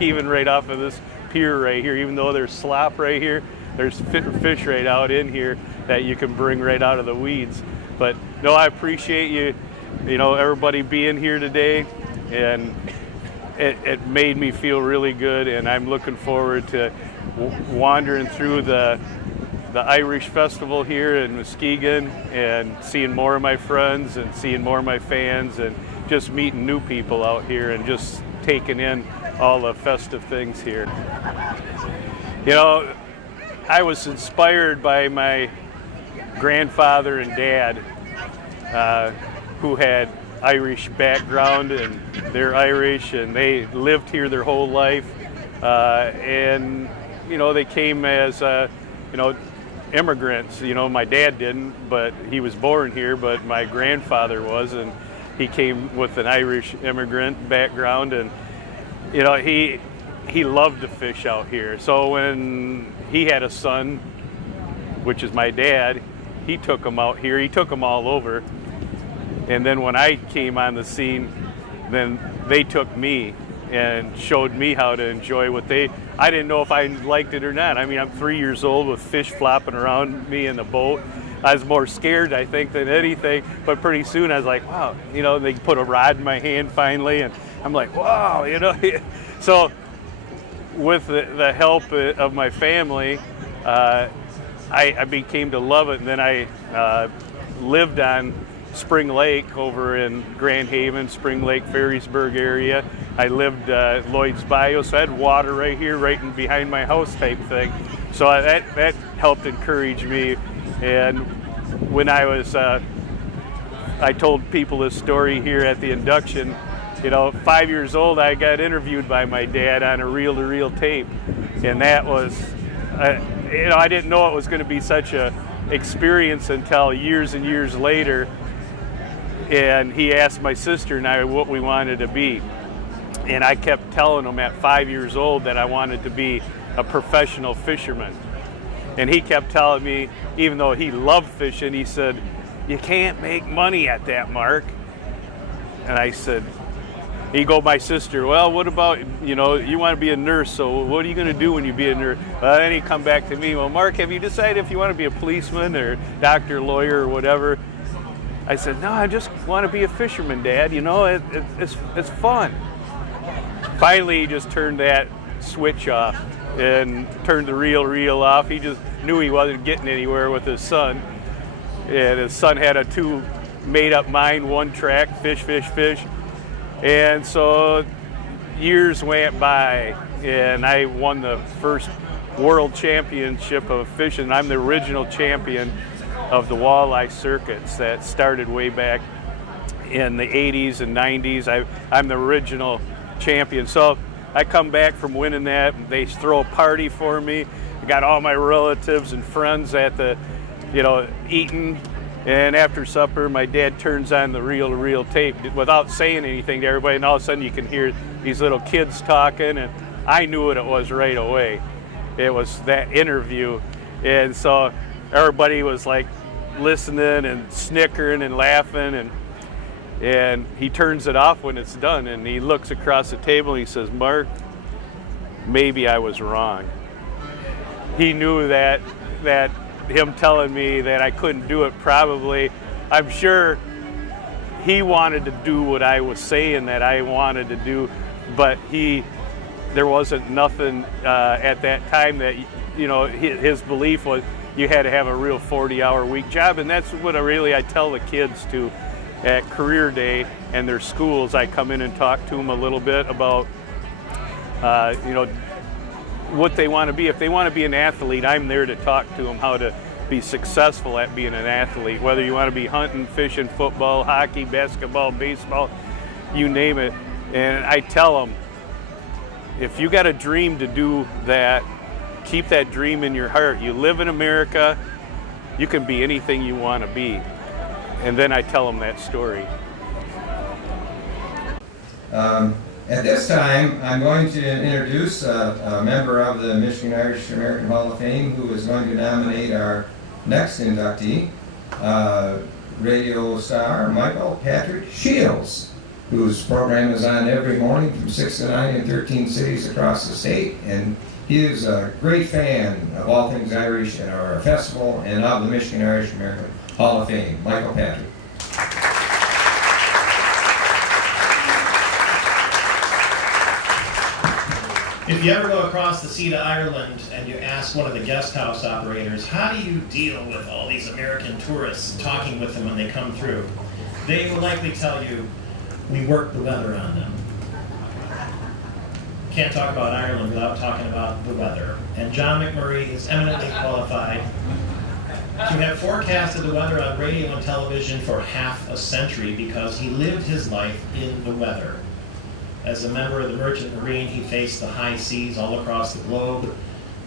Even right off of this pier right here, even though there's slop right here, there's fish right out in here that you can bring right out of the weeds. But no, I appreciate you know, everybody being here today, and it made me feel really good, and I'm looking forward to wandering through the Irish Festival here in Muskegon and seeing more of my friends and seeing more of my fans, and just meeting new people out here and just taking in all the festive things here. You know, I was inspired by my grandfather and dad, who had Irish background, and they're Irish, and they lived here their whole life, and you know, they came as you know, immigrants. You know, my dad didn't, but he was born here, but my grandfather was, and he came with an Irish immigrant background, and you know, he loved to fish out here. So when he had a son, which is my dad, he took him out here. He took him all over. And then when I came on the scene, then they took me and showed me how to enjoy what I didn't know if I liked it or not. I mean, I'm 3 years old with fish flopping around me in the boat, I was more scared, I think, than anything. But pretty soon I was like, wow, you know, they put a rod in my hand finally, and I'm like, wow, you know. So with the help of my family, I became to love it, and then I lived on Spring Lake over in Grand Haven, Spring Lake, Ferrysburg area. I lived Lloyd's Bayou, so I had water right here, right in behind my house type thing. So that helped encourage me. And when I was, I told people this story here at the induction, you know, 5 years old, I got interviewed by my dad on a reel-to-reel tape. And that was, you know, I didn't know it was going to be such a experience until years and years later. And he asked my sister and I what we wanted to be. And I kept telling him at 5 years old that I wanted to be a professional fisherman. And he kept telling me, even though he loved fishing, he said, "You can't make money at that, Mark." And I said, my sister, "Well, what about, you know, you want to be a nurse, so what are you going to do when you be a nurse?" Then he'd come back to me, "Well, Mark, have you decided if you want to be a policeman or doctor, lawyer, or whatever?" I said, "No, I just want to be a fisherman, Dad. You know, it's fun." Finally, he just turned that switch off and turned the reel off. He just knew he wasn't getting anywhere with his son. And his son had a two made-up mind, one track, fish. And so years went by, and I won the first world championship of fishing. I'm the original champion of the walleye circuits that started way back in the 80s and 90s. I'm the original champion. So I come back from winning that, and they throw a party for me. I got all my relatives and friends at the, you know, eating. And after supper, my dad turns on the reel-to-reel tape without saying anything to everybody, and all of a sudden you can hear these little kids talking, and I knew what it was right away. It was that interview. And so everybody was like listening and snickering and laughing, and he turns it off when it's done, and he looks across the table and he says, "Mark, maybe I was wrong." He knew that him telling me that I couldn't do it, probably, I'm sure he wanted to do what I was saying that I wanted to do, but there wasn't nothing at that time that, you know, his belief was you had to have a real 40-hour week job. And that's what I tell the kids to at Career Day and their schools. I come in and talk to them a little bit about, you know, what they want to be. If they want to be an athlete, I'm there to talk to them how to be successful at being an athlete. Whether you want to be hunting, fishing, football, hockey, basketball, baseball, you name it. And I tell them, if you got a dream to do that, keep that dream in your heart. You live in America, you can be anything you want to be. And then I tell them that story. At this time, I'm going to introduce a member of the Michigan Irish American Hall of Fame who is going to nominate our next inductee, radio star Michael Patrick Shields, whose program is on every morning from 6 to 9 in 13 cities across the state. And he is a great fan of all things Irish and our festival and of the Michigan Irish American Hall of Fame. Michael Patrick. If you ever go across the sea to Ireland and you ask one of the guest house operators, how do you deal with all these American tourists, talking with them when they come through, they will likely tell you, we work the weather on them. Can't talk about Ireland without talking about the weather. And John McMurray is eminently qualified to have forecasted the weather on radio and television for half a century because he lived his life in the weather. As a member of the Merchant Marine, he faced the high seas all across the globe,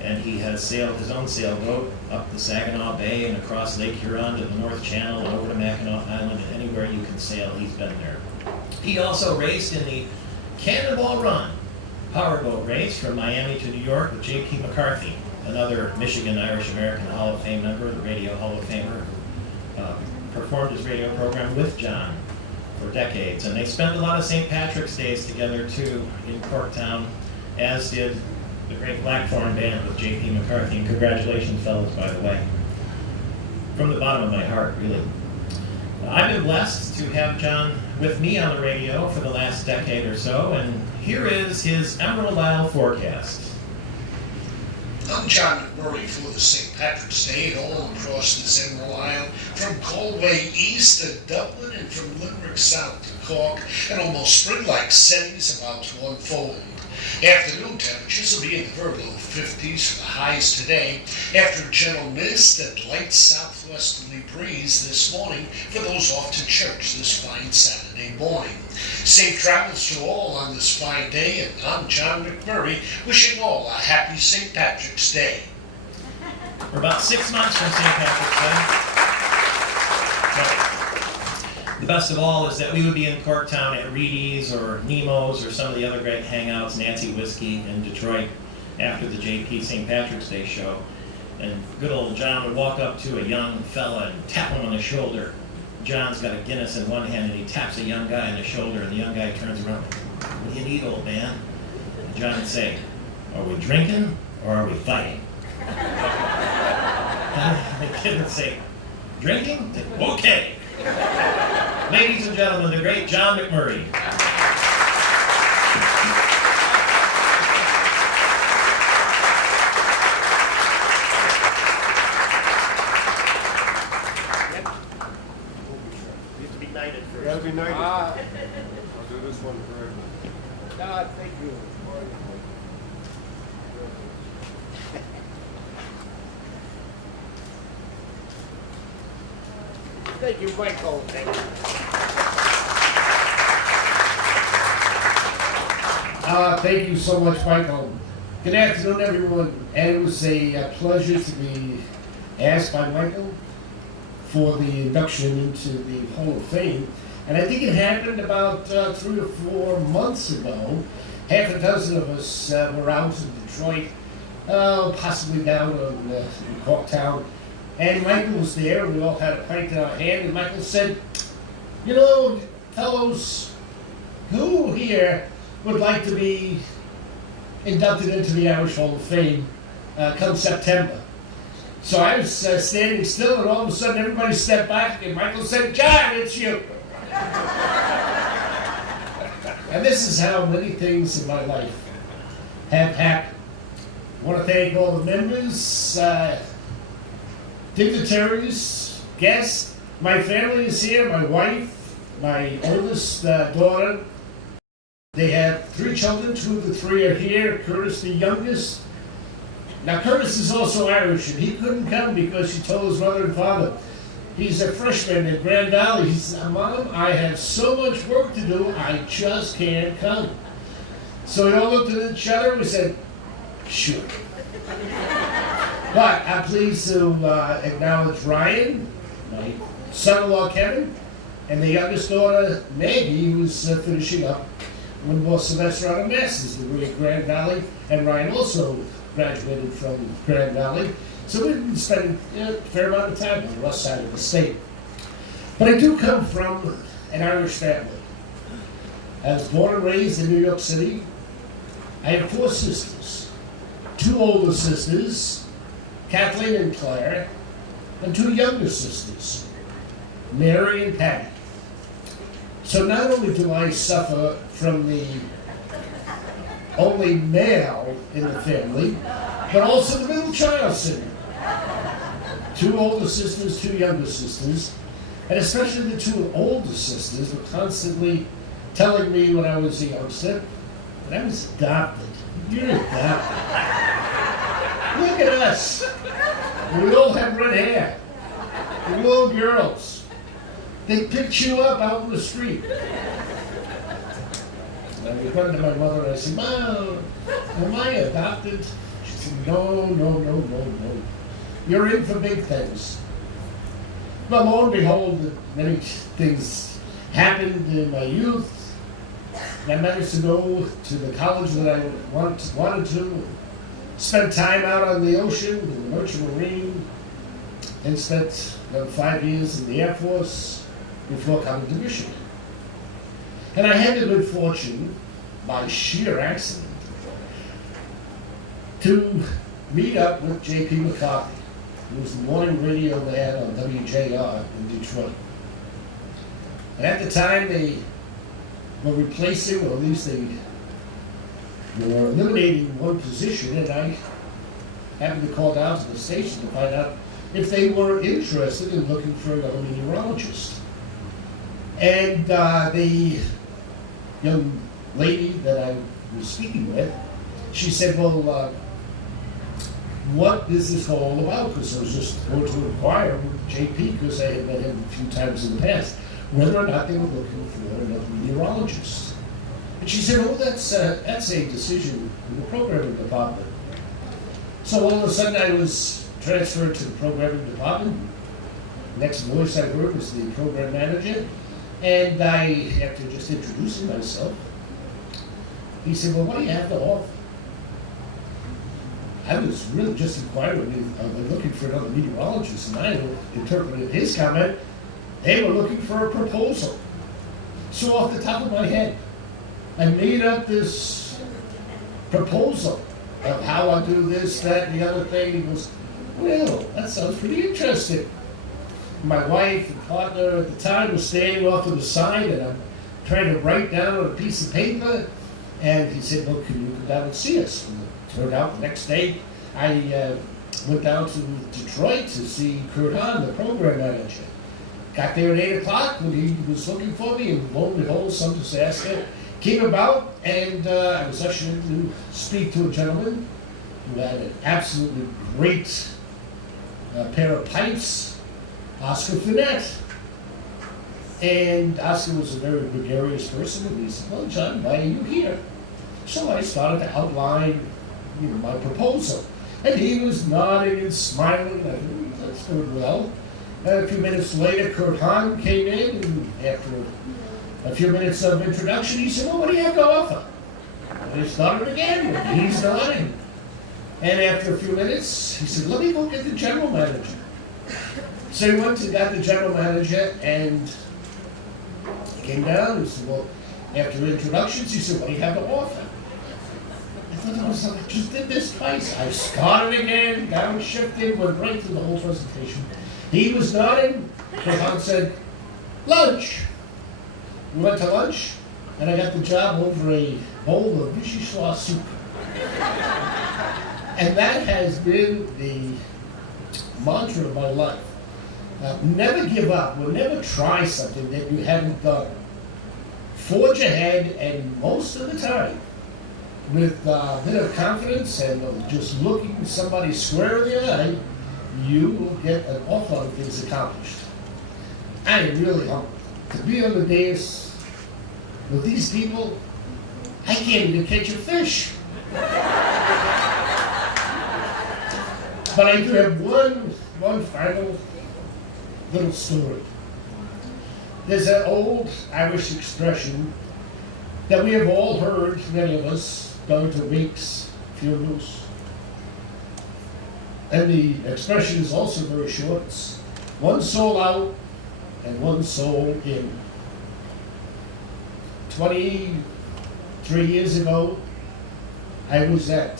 and he has sailed his own sailboat up the Saginaw Bay and across Lake Huron to the North Channel and over to Mackinac Island, and anywhere you can sail, he's been there. He also raced in the Cannonball Run powerboat race from Miami to New York with J.P. McCarthy, another Michigan Irish American Hall of Fame member, the Radio Hall of Famer, performed his radio program with John for decades, and they spent a lot of St. Patrick's Days together too in Corktown, as did the great Blackthorn Band with J.P. McCarthy. And congratulations, fellas, by the way. from the bottom of my heart, really. I've been blessed to have John with me on the radio for the last decade or so, and here is his Emerald Isle forecast. I'm John McMurray for the St. Patrick's Day all across this Emerald Isle, from Galway east to Dublin and from Limerick south to Cork, and almost spring-like settings about to unfold. Afternoon temperatures will be in the very low 50s for the highs today, after a gentle mist and light southwesterly breeze this morning for those off to church this fine Saturday morning. Safe travels to all on this fine day, and I'm John McMurray, wishing all a happy St. Patrick's Day. We're about 6 months from St. Patrick's Day. But the best of all is that we would be in Corktown at Reedy's or Nemo's or some of the other great hangouts, Nancy Whiskey in Detroit, after the JP St. Patrick's Day show. And good old John would walk up to a young fella and tap him on the shoulder. John's got a Guinness in one hand and he taps a young guy on the shoulder, and the young guy turns around. "What do you need, old man?" And John would say, "Are we drinking or are we fighting?" The kid would say, "Drinking? Okay." Ladies and gentlemen, the great John McMurray. Gotta be united. I'll do this one for God, thank you. Thank you, Michael. Thank you. Thank you so much, Michael. Good afternoon, everyone. And it was a pleasure to be asked by Michael for the induction into the Hall of Fame. And I think it happened about 3 or 4 months ago. Half a dozen of us were out in Detroit, possibly down in Corktown. And Michael was there, and we all had a pint in our hand, and Michael said, "You know, fellows, who here would like to be inducted into the Irish Hall of Fame come September?" So I was standing still, and all of a sudden everybody stepped back, and Michael said, "John, it's you." And this is how many things in my life have happened. I want to thank all the members, dignitaries, guests. My family is here, my wife, my oldest daughter. They have 3 children, 2 of the 3 are here, Curtis the youngest. Now Curtis is also Irish, and he couldn't come because he told his mother and father, he's a freshman at Grand Valley. He said, "Mom, I have so much work to do, I just can't come." So we all looked at each other and we said, "Sure." But I'm pleased to acknowledge Ryan, my son-in-law Kevin, and the youngest daughter Maggie, who's finishing up one more semester on a master's degree at Grand Valley, and Ryan also graduated from Grand Valley. So we've been spending a fair amount of time on the west side of the state. But I do come from an Irish family. I was born and raised in New York City. I have 4 sisters, 2 older sisters, Kathleen and Claire, and 2 younger sisters, Mary and Patty. So not only do I suffer from the only male in the family, but also the middle child syndrome. 2 older sisters, 2 younger sisters, and especially the 2 older sisters were constantly telling me when I was a youngster that I was adopted. You're adopted. Look at us. We all have red hair. We're little girls. They picked you up out in the street. And I would run to my mother and I said, "Mom, am I adopted?" She said, No. You're in for big things." But lo and behold, many things happened in my youth. I managed to go to the college that I wanted to, spent time out on the ocean in the Merchant Marine, and spent another 5 years in the Air Force before coming to Michigan. And I had the good fortune, by sheer accident, to meet up with J.P. McCarthy. It was the morning radio ad on WJR in Detroit. And at the time, they were replacing, or at least they were eliminating one position, and I happened to call down to the station to find out if they were interested in looking for another meteorologist. And the young lady that I was speaking with, she said, well, what is this all about? Because I was just going to inquire with JP, because I had met him a few times in the past, whether or not they were looking for another meteorologist. And she said, oh, that's a decision in the programming department. So all of a sudden I was transferred to the programming department. Next voice I heard was the program manager. And I, after just introducing myself, he said, well, what do you have to offer? I was really just inquiring, looking for another meteorologist, and I interpreted his comment, they were looking for a proposal. So off the top of my head, I made up this proposal of how I do this, that, and the other thing. He goes, well, that sounds pretty interesting. My wife and partner at the time was standing off to the side, and I'm trying to write down on a piece of paper, and he said, well, can you come down and see us? And it turned out the next day, I went down to Detroit to see Kurt Hahn, the program manager. Got there at 8 o'clock when he was looking for me, and lo and behold, some disaster came about, and I was ushered in to speak to a gentleman who had an absolutely great pair of pipes, Oscar Finette. And Oscar was a very gregarious person, and he said, well, John, why are you here? So I started to outline, my proposal. And he was nodding and smiling, and I thought, that's going well. A few minutes later, Kurt Hahn came in, and after a few minutes of introduction, he said, well, what do you have to offer? And I started again, and he's nodding. And after a few minutes, he said, let me go get the general manager. So he went and got the general manager, and he came down, and he said, well, after introductions, he said, what do you have to offer? I thought, I just did this twice. I started again, downshifted, went right through the whole presentation. He was nodding. Kurt Hahn said, lunch. We went to lunch, and I got the job over a bowl of vichyssoise soup. And that has been the mantra of my life. Never give up, or never try something that you haven't done. Forge ahead, and most of the time, with a bit of confidence and just looking somebody square in the eye, you will get an awful lot of things accomplished. I am really humbled to be on the dais with these people. I can't even catch a fish. But I do have one final little story. There's an old Irish expression that we have all heard, many of us, going to wakes, funerals. And the expression is also very short. It's one soul out and one soul in. 23 years ago, I was at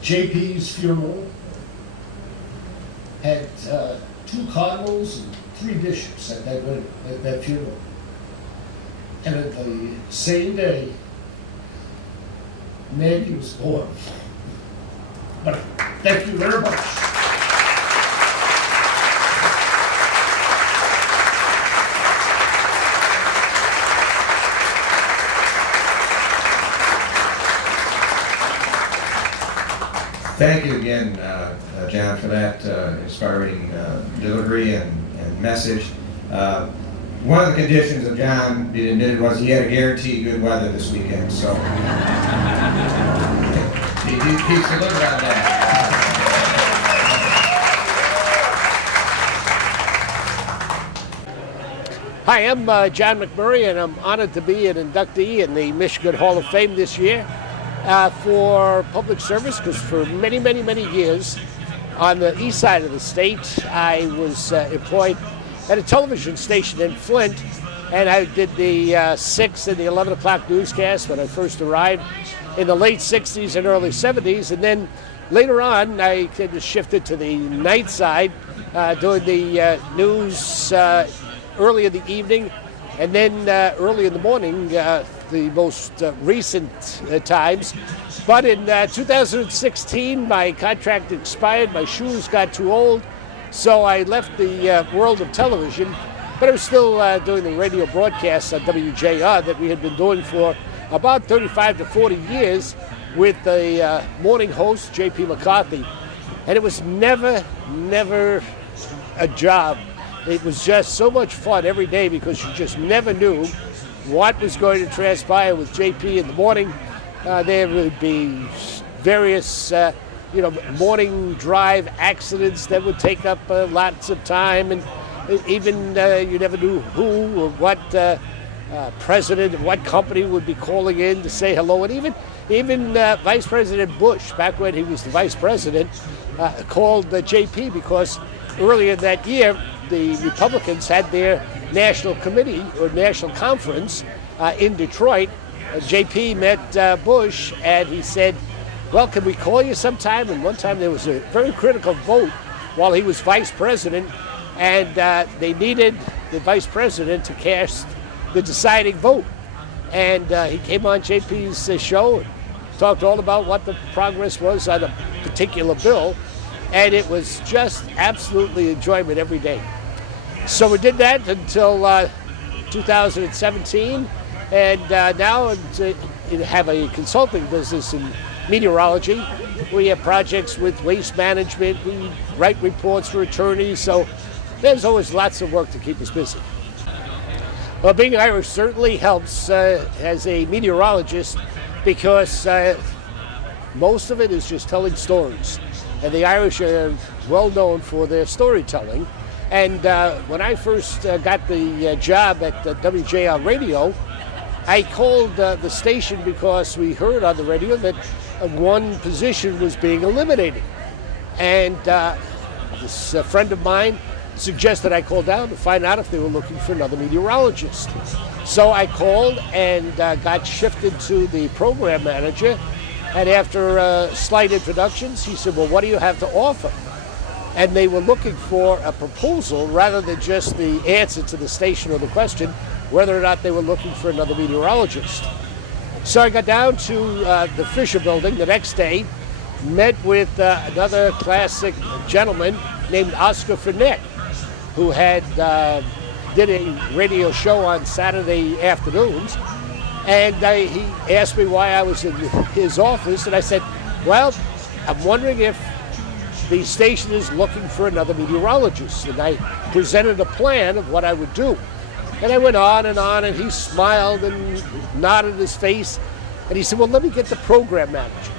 JP's funeral, had 2 cardinals and 3 bishops at that funeral. And at the same day, Maggie was born. But thank you very much. Thank you again, John, for that inspiring delivery and message. One of the conditions of John being admitted was he had to guarantee good weather this weekend, so he keeps a look at that. Hi, I'm John McMurray, and I'm honored to be an inductee in the Michigan Hall of Fame this year for public service, because for many, many, many years on the east side of the state, I was employed at a television station in Flint, and I did the 6 and the 11 o'clock newscast when I first arrived in the late 60s and early 70s, and then later on, I kind of shifted to the night side, doing the news early in the evening, and then early in the morning, the most recent times. But in 2016, my contract expired, my shoes got too old, so I left the world of television, but I was still doing the radio broadcasts on WJR that we had been doing for about 35 to 40 years with the morning host, J.P. McCarthy. And it was never a job. It was just so much fun every day because you just never knew what was going to transpire with JP in the morning. There would be various, morning drive accidents that would take up lots of time, and even you never knew who or what president of what company would be calling in to say hello, and even Vice President Bush, back when he was the vice president, called JP because earlier that year the Republicans had their national committee or national conference in Detroit. JP met Bush and he said, well, can we call you sometime? And one time there was a very critical vote while he was vice president, and they needed the vice president to cast the deciding vote. And he came on JP's show and talked all about what the progress was on a particular bill, and it was just absolutely enjoyment every day. So we did that until 2017, and now have a consulting business in meteorology. We have projects with waste management, we write reports for attorneys, so there's always lots of work to keep us busy. Well, being Irish certainly helps as a meteorologist because most of it is just telling stories. And the Irish are well known for their storytelling. And when I first got the job at WJR Radio, I called the station because we heard on the radio that one position was being eliminated. And this friend of mine suggested I call down to find out if they were looking for another meteorologist. So I called and got shifted to the program manager. And after slight introductions, he said, well, what do you have to offer? And they were looking for a proposal rather than just the answer to the station or the question, whether or not they were looking for another meteorologist. So I got down to the Fisher Building the next day, met with another classic gentleman named Oscar Furnett, who had did a radio show on Saturday afternoons. And he asked me why I was in his office, and I said, well, I'm wondering if the station is looking for another meteorologist. And I presented a plan of what I would do. And I went on, and he smiled and nodded his face, and he said, well, let me get the program manager.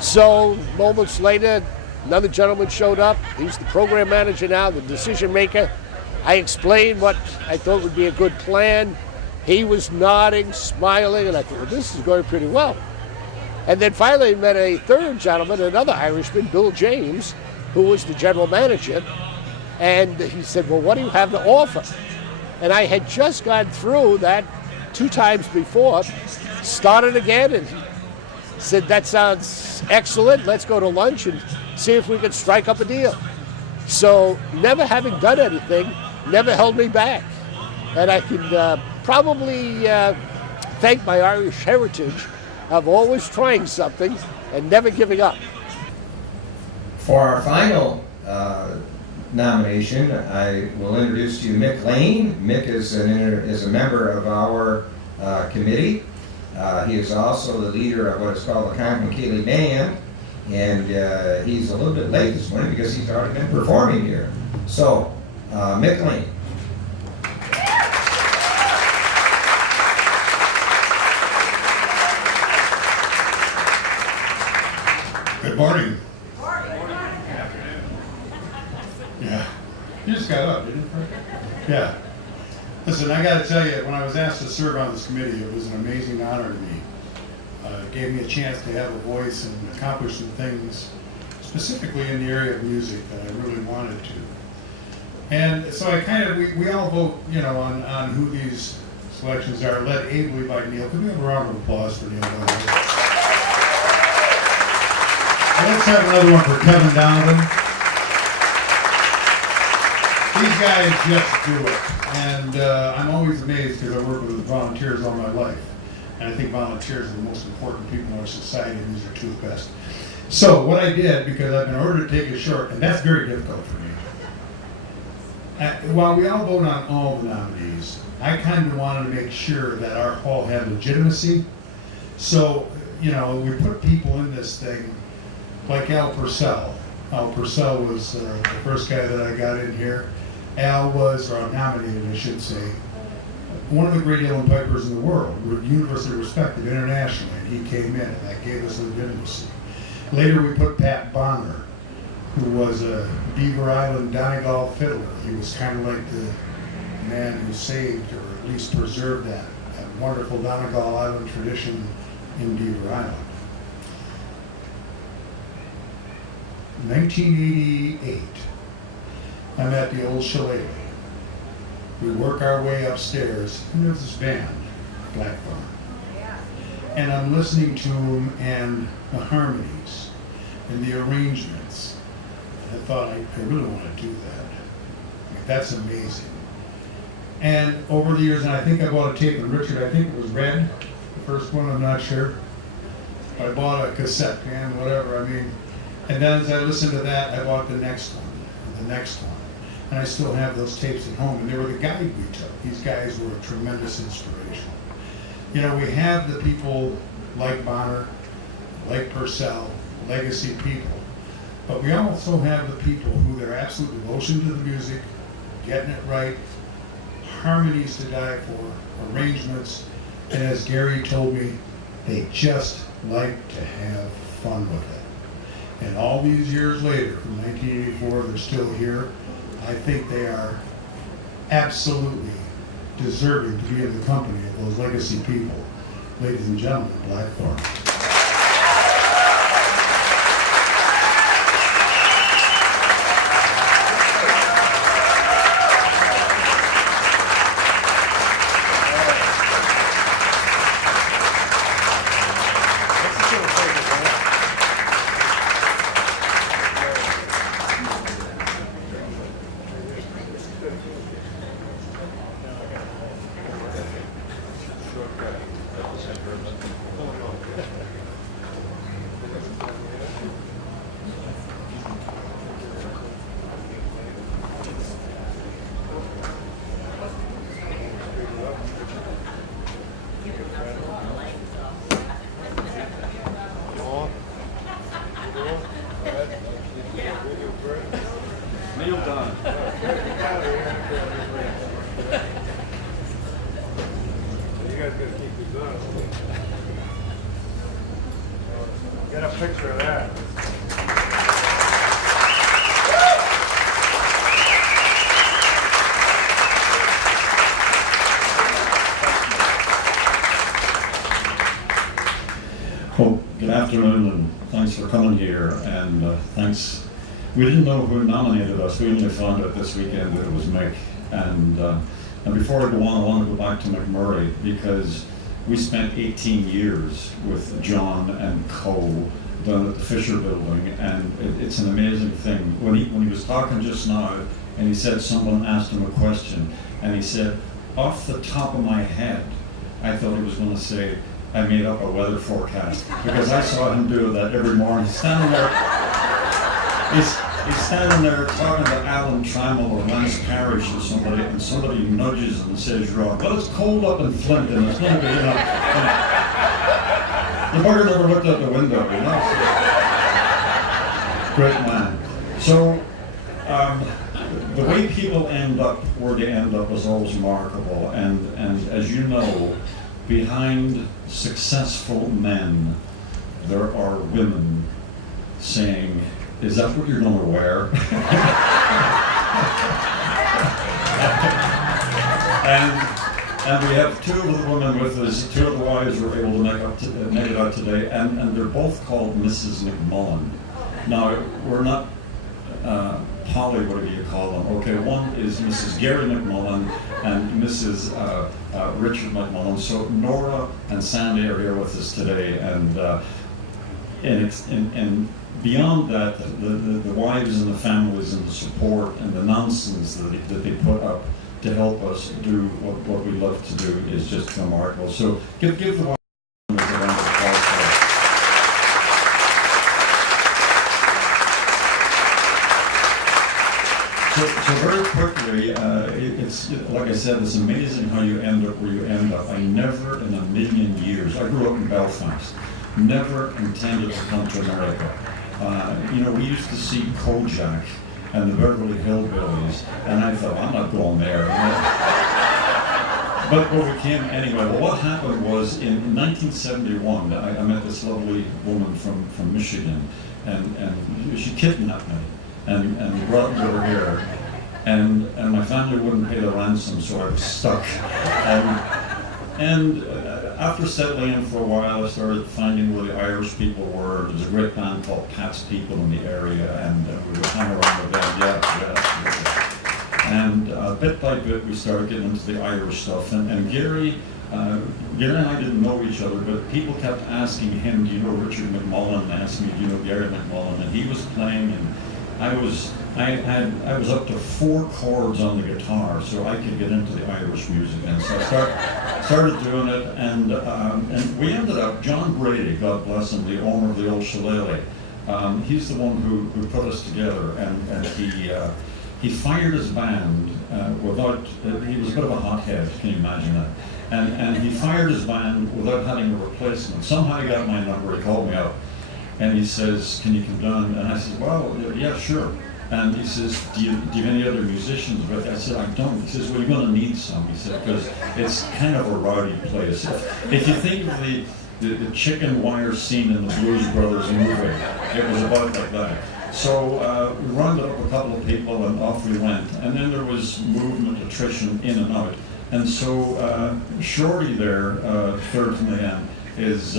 So moments later, another gentleman showed up. He's the program manager now, the decision maker. I explained what I thought would be a good plan. He was nodding, smiling, and I thought, well, this is going pretty well. And then finally I met a third gentleman, another Irishman, Bill James, who was the general manager. And he said, well, what do you have to offer? And I had just gone through that 2 times before, started again, and he said, that sounds excellent. Let's go to lunch and see if we can strike up a deal. So never having done anything, never held me back. And I can probably thank my Irish heritage of always trying something and never giving up. For our final nomination, I will introduce to you Mick Lane. Mick is a member of our committee. He is also the leader of what is called the Conklin-Cayley Band, and he's a little bit late this morning because he's already been performing here. So, Mick Lane. Good morning. Yeah. You just got up, didn't you, Frank? Yeah. Listen, I got to tell you, when I was asked to serve on this committee, it was an amazing honor to me. It gave me a chance to have a voice and accomplish some things, specifically in the area of music, that I really wanted to. And so we all vote, on who these selections are, led ably by Neil. Can we have a round of applause for Neil? Let's have another one for Kevin Donovan. These guys just do it. And I'm always amazed because I work with volunteers all my life. And I think volunteers are the most important people in our society, and these are two of the best. So what I did, because I've been ordered to take it short, and that's very difficult for me. While we all vote on all the nominees, I kind of wanted to make sure that our hall had legitimacy. So, you know, we put people in this thing like Al Purcell. Al Purcell was the first guy that I got in here. Al was, or nominated, I should say, one of the great Yellen Pipers in the world, universally respected internationally, and he came in, and that gave us legitimacy. Later we put Pat Bonner, who was a Beaver Island Donegal fiddler. He was kind of like the man who saved, or at least preserved that wonderful Donegal Island tradition in Beaver Island. 1988, I'm at the old chalet. We work our way upstairs, and there's this band, Blackthorn. And I'm listening to them and the harmonies and the arrangements. And I thought, I really want to do that. Like, that's amazing. And over the years, and I think I bought a tape, and Richard, I think it was Red, the first one, I'm not sure. I bought a cassette, man, whatever, I mean. And then as I listened to that, I bought the next one, and the next one. And I still have those tapes at home, and they were the guide we took. These guys were a tremendous inspiration. You know, we have the people like Bonner, like Purcell, legacy people, but we also have the people who their absolute devotion to the music, getting it right, harmonies to die for, arrangements, and as Gary told me, they just like to have fun with it. And all these years later, from 1984, they're still here. I think they are absolutely deserving to be in the company of those legacy people. Ladies and gentlemen, Blackthorn. Neil Dunn. You guys gotta keep these on. Get a picture of that. Well, good afternoon, and thanks for coming here, and thanks. We didn't know who nominated us. We only found out this weekend that it was Mick. And before I go on, I want to go back to McMurray, because we spent 18 years with John and Co. down at the Fisher Building, and it's an amazing thing. When he was talking just now, and he said someone asked him a question, and he said, off the top of my head, I thought he was going to say, I made up a weather forecast, because I saw him do that every morning. He's standing there talking to Alan Trammell or Lance Parrish or somebody, and somebody nudges him and says, Rob, well, it's cold up in Flint, and it's going to be, you know. The bugger never looked out the window, you know. Great man. So, the way people end up where they end up is always remarkable, and as you know, behind successful men, there are women saying, is that what you're going to wear? and we have two of the women with us, two of the wives were able to make it out today, and they're both called Mrs. McMullen. Now, we're not Polly, whatever you call them. Okay, one is Mrs. Gary McMullen and Mrs. Richard McMullen. So Nora and Sandy are here with us today, and and beyond that, the wives and the families and the support and the nonsense that they put up to help us do what we love to do is just remarkable. So give the wives a round of applause for us. So very quickly, it's like I said, it's amazing how you end up where you end up. I never in a million years, I grew up in Belfast, never intended to come to America. We used to see Kojak and the Beverly Hillbillies, and I thought, I'm not going there. But we came anyway. Well, what happened was in 1971, I met this lovely woman from Michigan, and she kidnapped me and brought me over here. And my family wouldn't pay the ransom, so I was stuck. And after settling in for a while, I started finding where the Irish people were. There was a great band called Pat's People in the area, and we would hang around with them. And bit by bit, we started getting into the Irish stuff. And Gary and I didn't know each other, but people kept asking him, do you know Richard McMullen? And asked me, do you know Gary McMullen? And he was playing, and I was up to 4 chords on the guitar, so I could get into the Irish music, and so I started doing it, and we ended up, John Brady, God bless him, the owner of the Old Shillelagh, he's the one who put us together, and he fired his band without, he was a bit of a hothead, can you imagine that? And he fired his band without having a replacement. Somehow he got my number, he called me up, and he says, can you come down? And I said, well, yeah, sure. And he says, do you have any other musicians? But I said, I don't. He says, well, you're going to need some. He said, because it's kind of a rowdy place. If you think of the chicken wire scene in the Blues Brothers movie, it was about like that. So we rounded up a couple of people and off we went. And then there was movement, attrition, in and out. And so Shorty there, third from the end, is...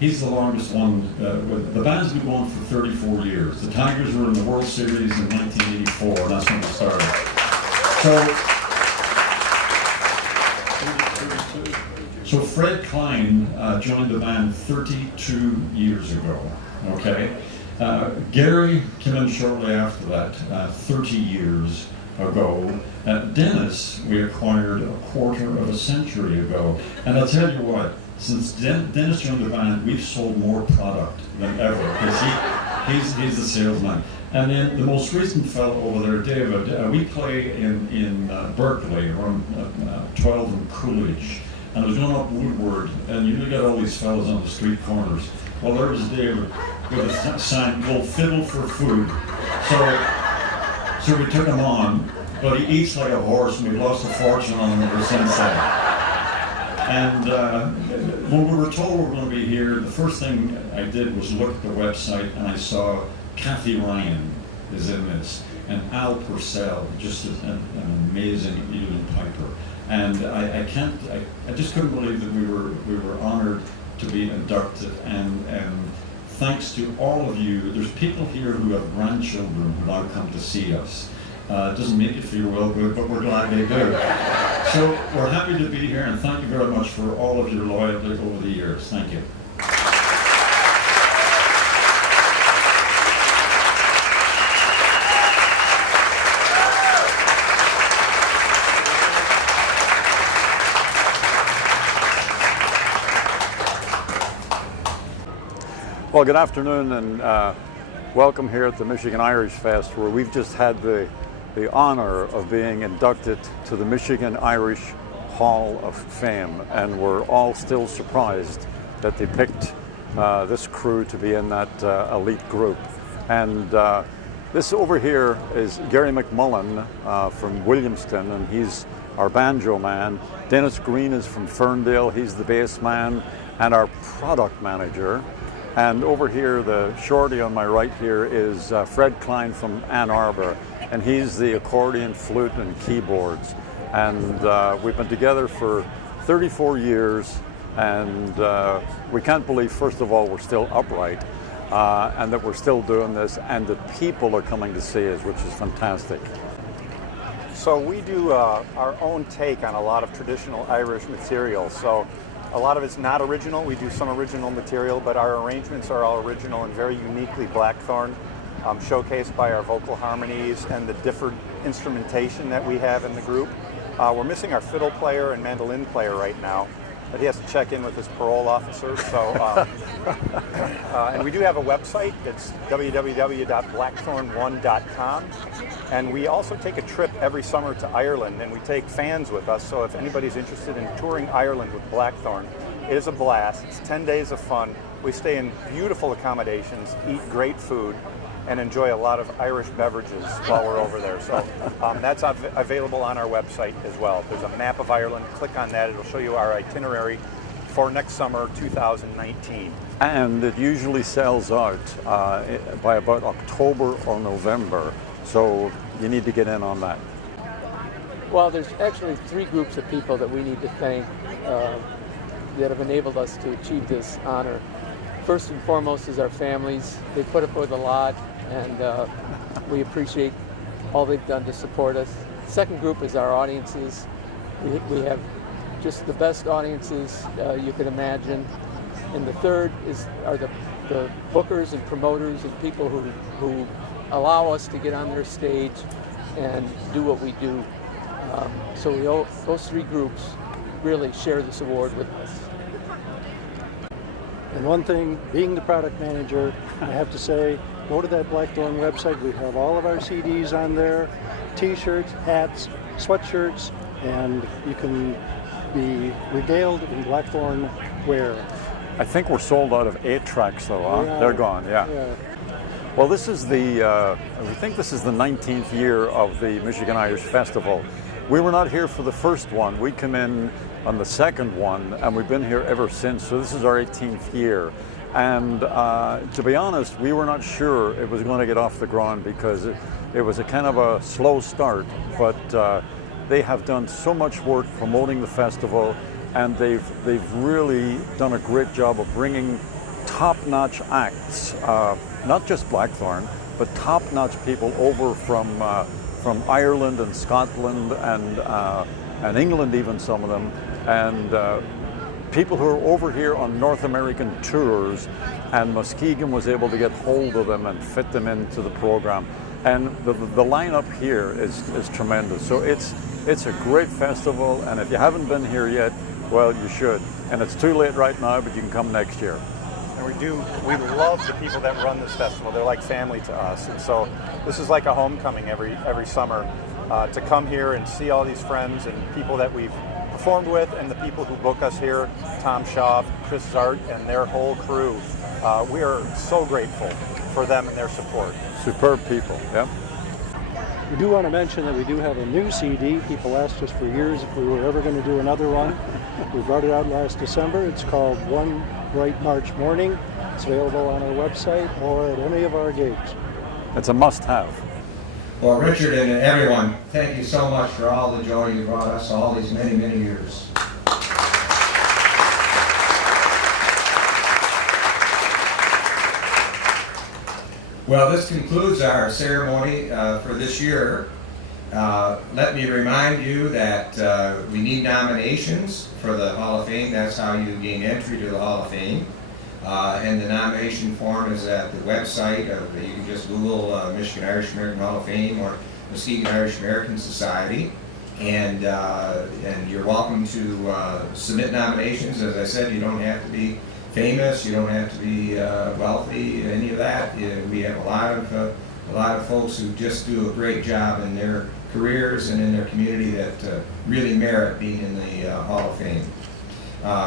he's the longest one. The band's been going for 34 years. The Tigers were in the World Series in 1984, and that's when it started. So Fred Klein joined the band 32 years ago, okay? Gary came in shortly after that, 30 years ago. Dennis, we acquired a quarter of a century ago. And I'll tell you what, since Dennis joined the band, we've sold more product than ever, because he's the salesman. And then the most recent fellow over there, David, we play in Berkeley, around 12 and Coolidge. And I was going up Woodward, and you got all these fellas on the street corners. Well, there was David with a sign, "We'll fiddle for food." So we took him on, but he eats like a horse, and we've lost a fortune on him ever since then. And when we were told we were going to be here, the first thing I did was look at the website, and I saw Kathy Ryan is in this, and Al Purcell, just an amazing evening piper. And I just couldn't believe that we were honored to be inducted, and thanks to all of you. There's people here who have grandchildren who now come to see us. It doesn't make you feel well good, but we're glad they do. So we're happy to be here, and thank you very much for all of your loyalty over the years. Thank you. Well, good afternoon, and welcome here at the Michigan Irish Fest, where we've just had the honor of being inducted to the Michigan Irish Hall of Fame, and we're all still surprised that they picked this crew to be in that elite group. And this over here is Gary McMullen from Williamston, and he's our banjo man. Dennis Green is from Ferndale, he's the bass man and our product manager. And over here, the shorty on my right here is Fred Klein from Ann Arbor, and he's the accordion, flute, and keyboards. And we've been together for 34 years, and we can't believe, first of all, we're still upright, and that we're still doing this, and that people are coming to see us, which is fantastic. So we do our own take on a lot of traditional Irish material. So A lot of it's not original. We do some original material, but our arrangements are all original and very uniquely Blackthorn, showcased by our vocal harmonies and the different instrumentation that we have in the group. We're missing our fiddle player and mandolin player right now, but he has to check in with his parole officer. So, and we do have a website. It's www.blackthorn1.com. And we also take a trip every summer to Ireland, and we take fans with us. So if anybody's interested in touring Ireland with Blackthorn, it is a blast. It's 10 days of fun. We stay in beautiful accommodations, eat great food, and enjoy a lot of Irish beverages while we're over there. So that's available on our website as well. There's a map of Ireland. Click on that. It'll show you our itinerary for next summer, 2019. And it usually sells out by about October or November. So you need to get in on that. Well, there's actually 3 groups of people that we need to thank that have enabled us to achieve this honor. First and foremost is our families. They put up with a lot, and we appreciate all they've done to support us. Second group is our audiences. We have just the best audiences you can imagine. And the third are the bookers and promoters and people who allow us to get on their stage and do what we do. So those 3 groups really share this award with us. And one thing, being the product manager, I have to say, go to that Blackthorn website. We have all of our CDs on there, T-shirts, hats, sweatshirts, and you can be regaled in Blackthorn wear. I think we're sold out of 8 tracks though, huh? Yeah. They're gone, yeah. Well, this is we think this is the 19th year of the Michigan Irish Festival. We were not here for the first one. We came in on the second one, and we've been here ever since. So this is our 18th year. And to be honest, we were not sure it was going to get off the ground because it was a kind of a slow start. But they have done so much work promoting the festival, and they've really done a great job of bringing top-notch acts, not just Blackthorn, but top-notch people over from Ireland and Scotland and England, even some of them, and people who are over here on North American tours, and Muskegon was able to get hold of them and fit them into the program. And the lineup here is tremendous. So it's a great festival, and if you haven't been here yet, well, you should. And it's too late right now, but you can come next year. And we love the people that run this festival. They're like family to us. And so this is like a homecoming every summer to come here and see all these friends and people that we've performed with, and the people who book us here, Tom Schaub, Chris Zart, and their whole crew. We are so grateful for them and their support. Superb people, yeah. We do want to mention that we do have a new CD. People asked us for years if we were ever going to do another one. We brought it out last December. It's called One Bright March Morning. It's available on our website or at any of our gigs. It's a must-have. Well, Richard and everyone, thank you so much for all the joy you brought us all these many, many years. Well, this concludes our ceremony for this year. Let me remind you that we need nominations for the Hall of Fame. That's how you gain entry to the Hall of Fame. And the nomination form is at the website. You can just Google Michigan Irish American Hall of Fame or Muskegon Irish American Society. And you're welcome to submit nominations. As I said, you don't have to be famous, you don't have to be wealthy, any of that. We have a lot of folks who just do a great job in their careers and in their community that really merit being in the Hall of Fame.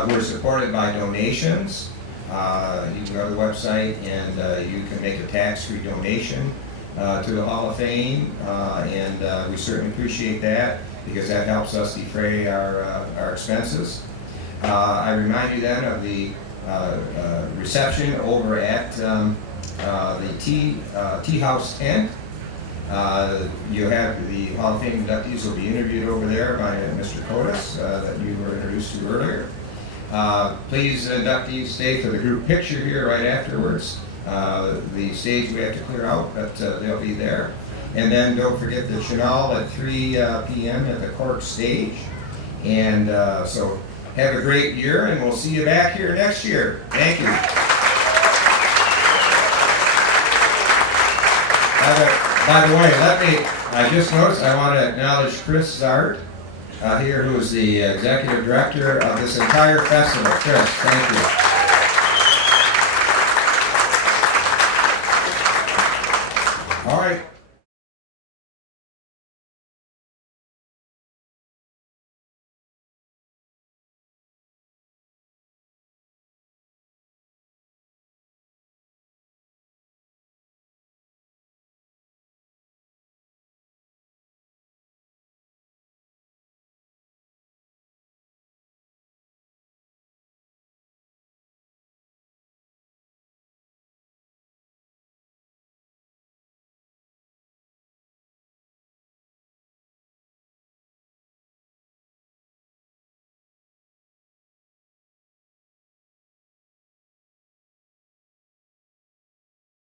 We're supported by donations. You can go to the website and you can make a tax-free donation to the Hall of Fame, and we certainly appreciate that because that helps us defray our expenses. I remind you then of the reception over at the Tea House tent. You have the Hall of Fame inductees will be interviewed over there by Mr. Kotis that you were introduced to earlier. Please, inductees, stay for the group picture here right afterwards. The stage we have to clear out, but they'll be there. And then don't forget the Chenal at 3 p.m. at the Cork stage. And so Have a great year, and we'll see you back here next year. Thank you. By the way, I just noticed I want to acknowledge Chris Zart here, who is the executive director of this entire festival. Chris, thank you.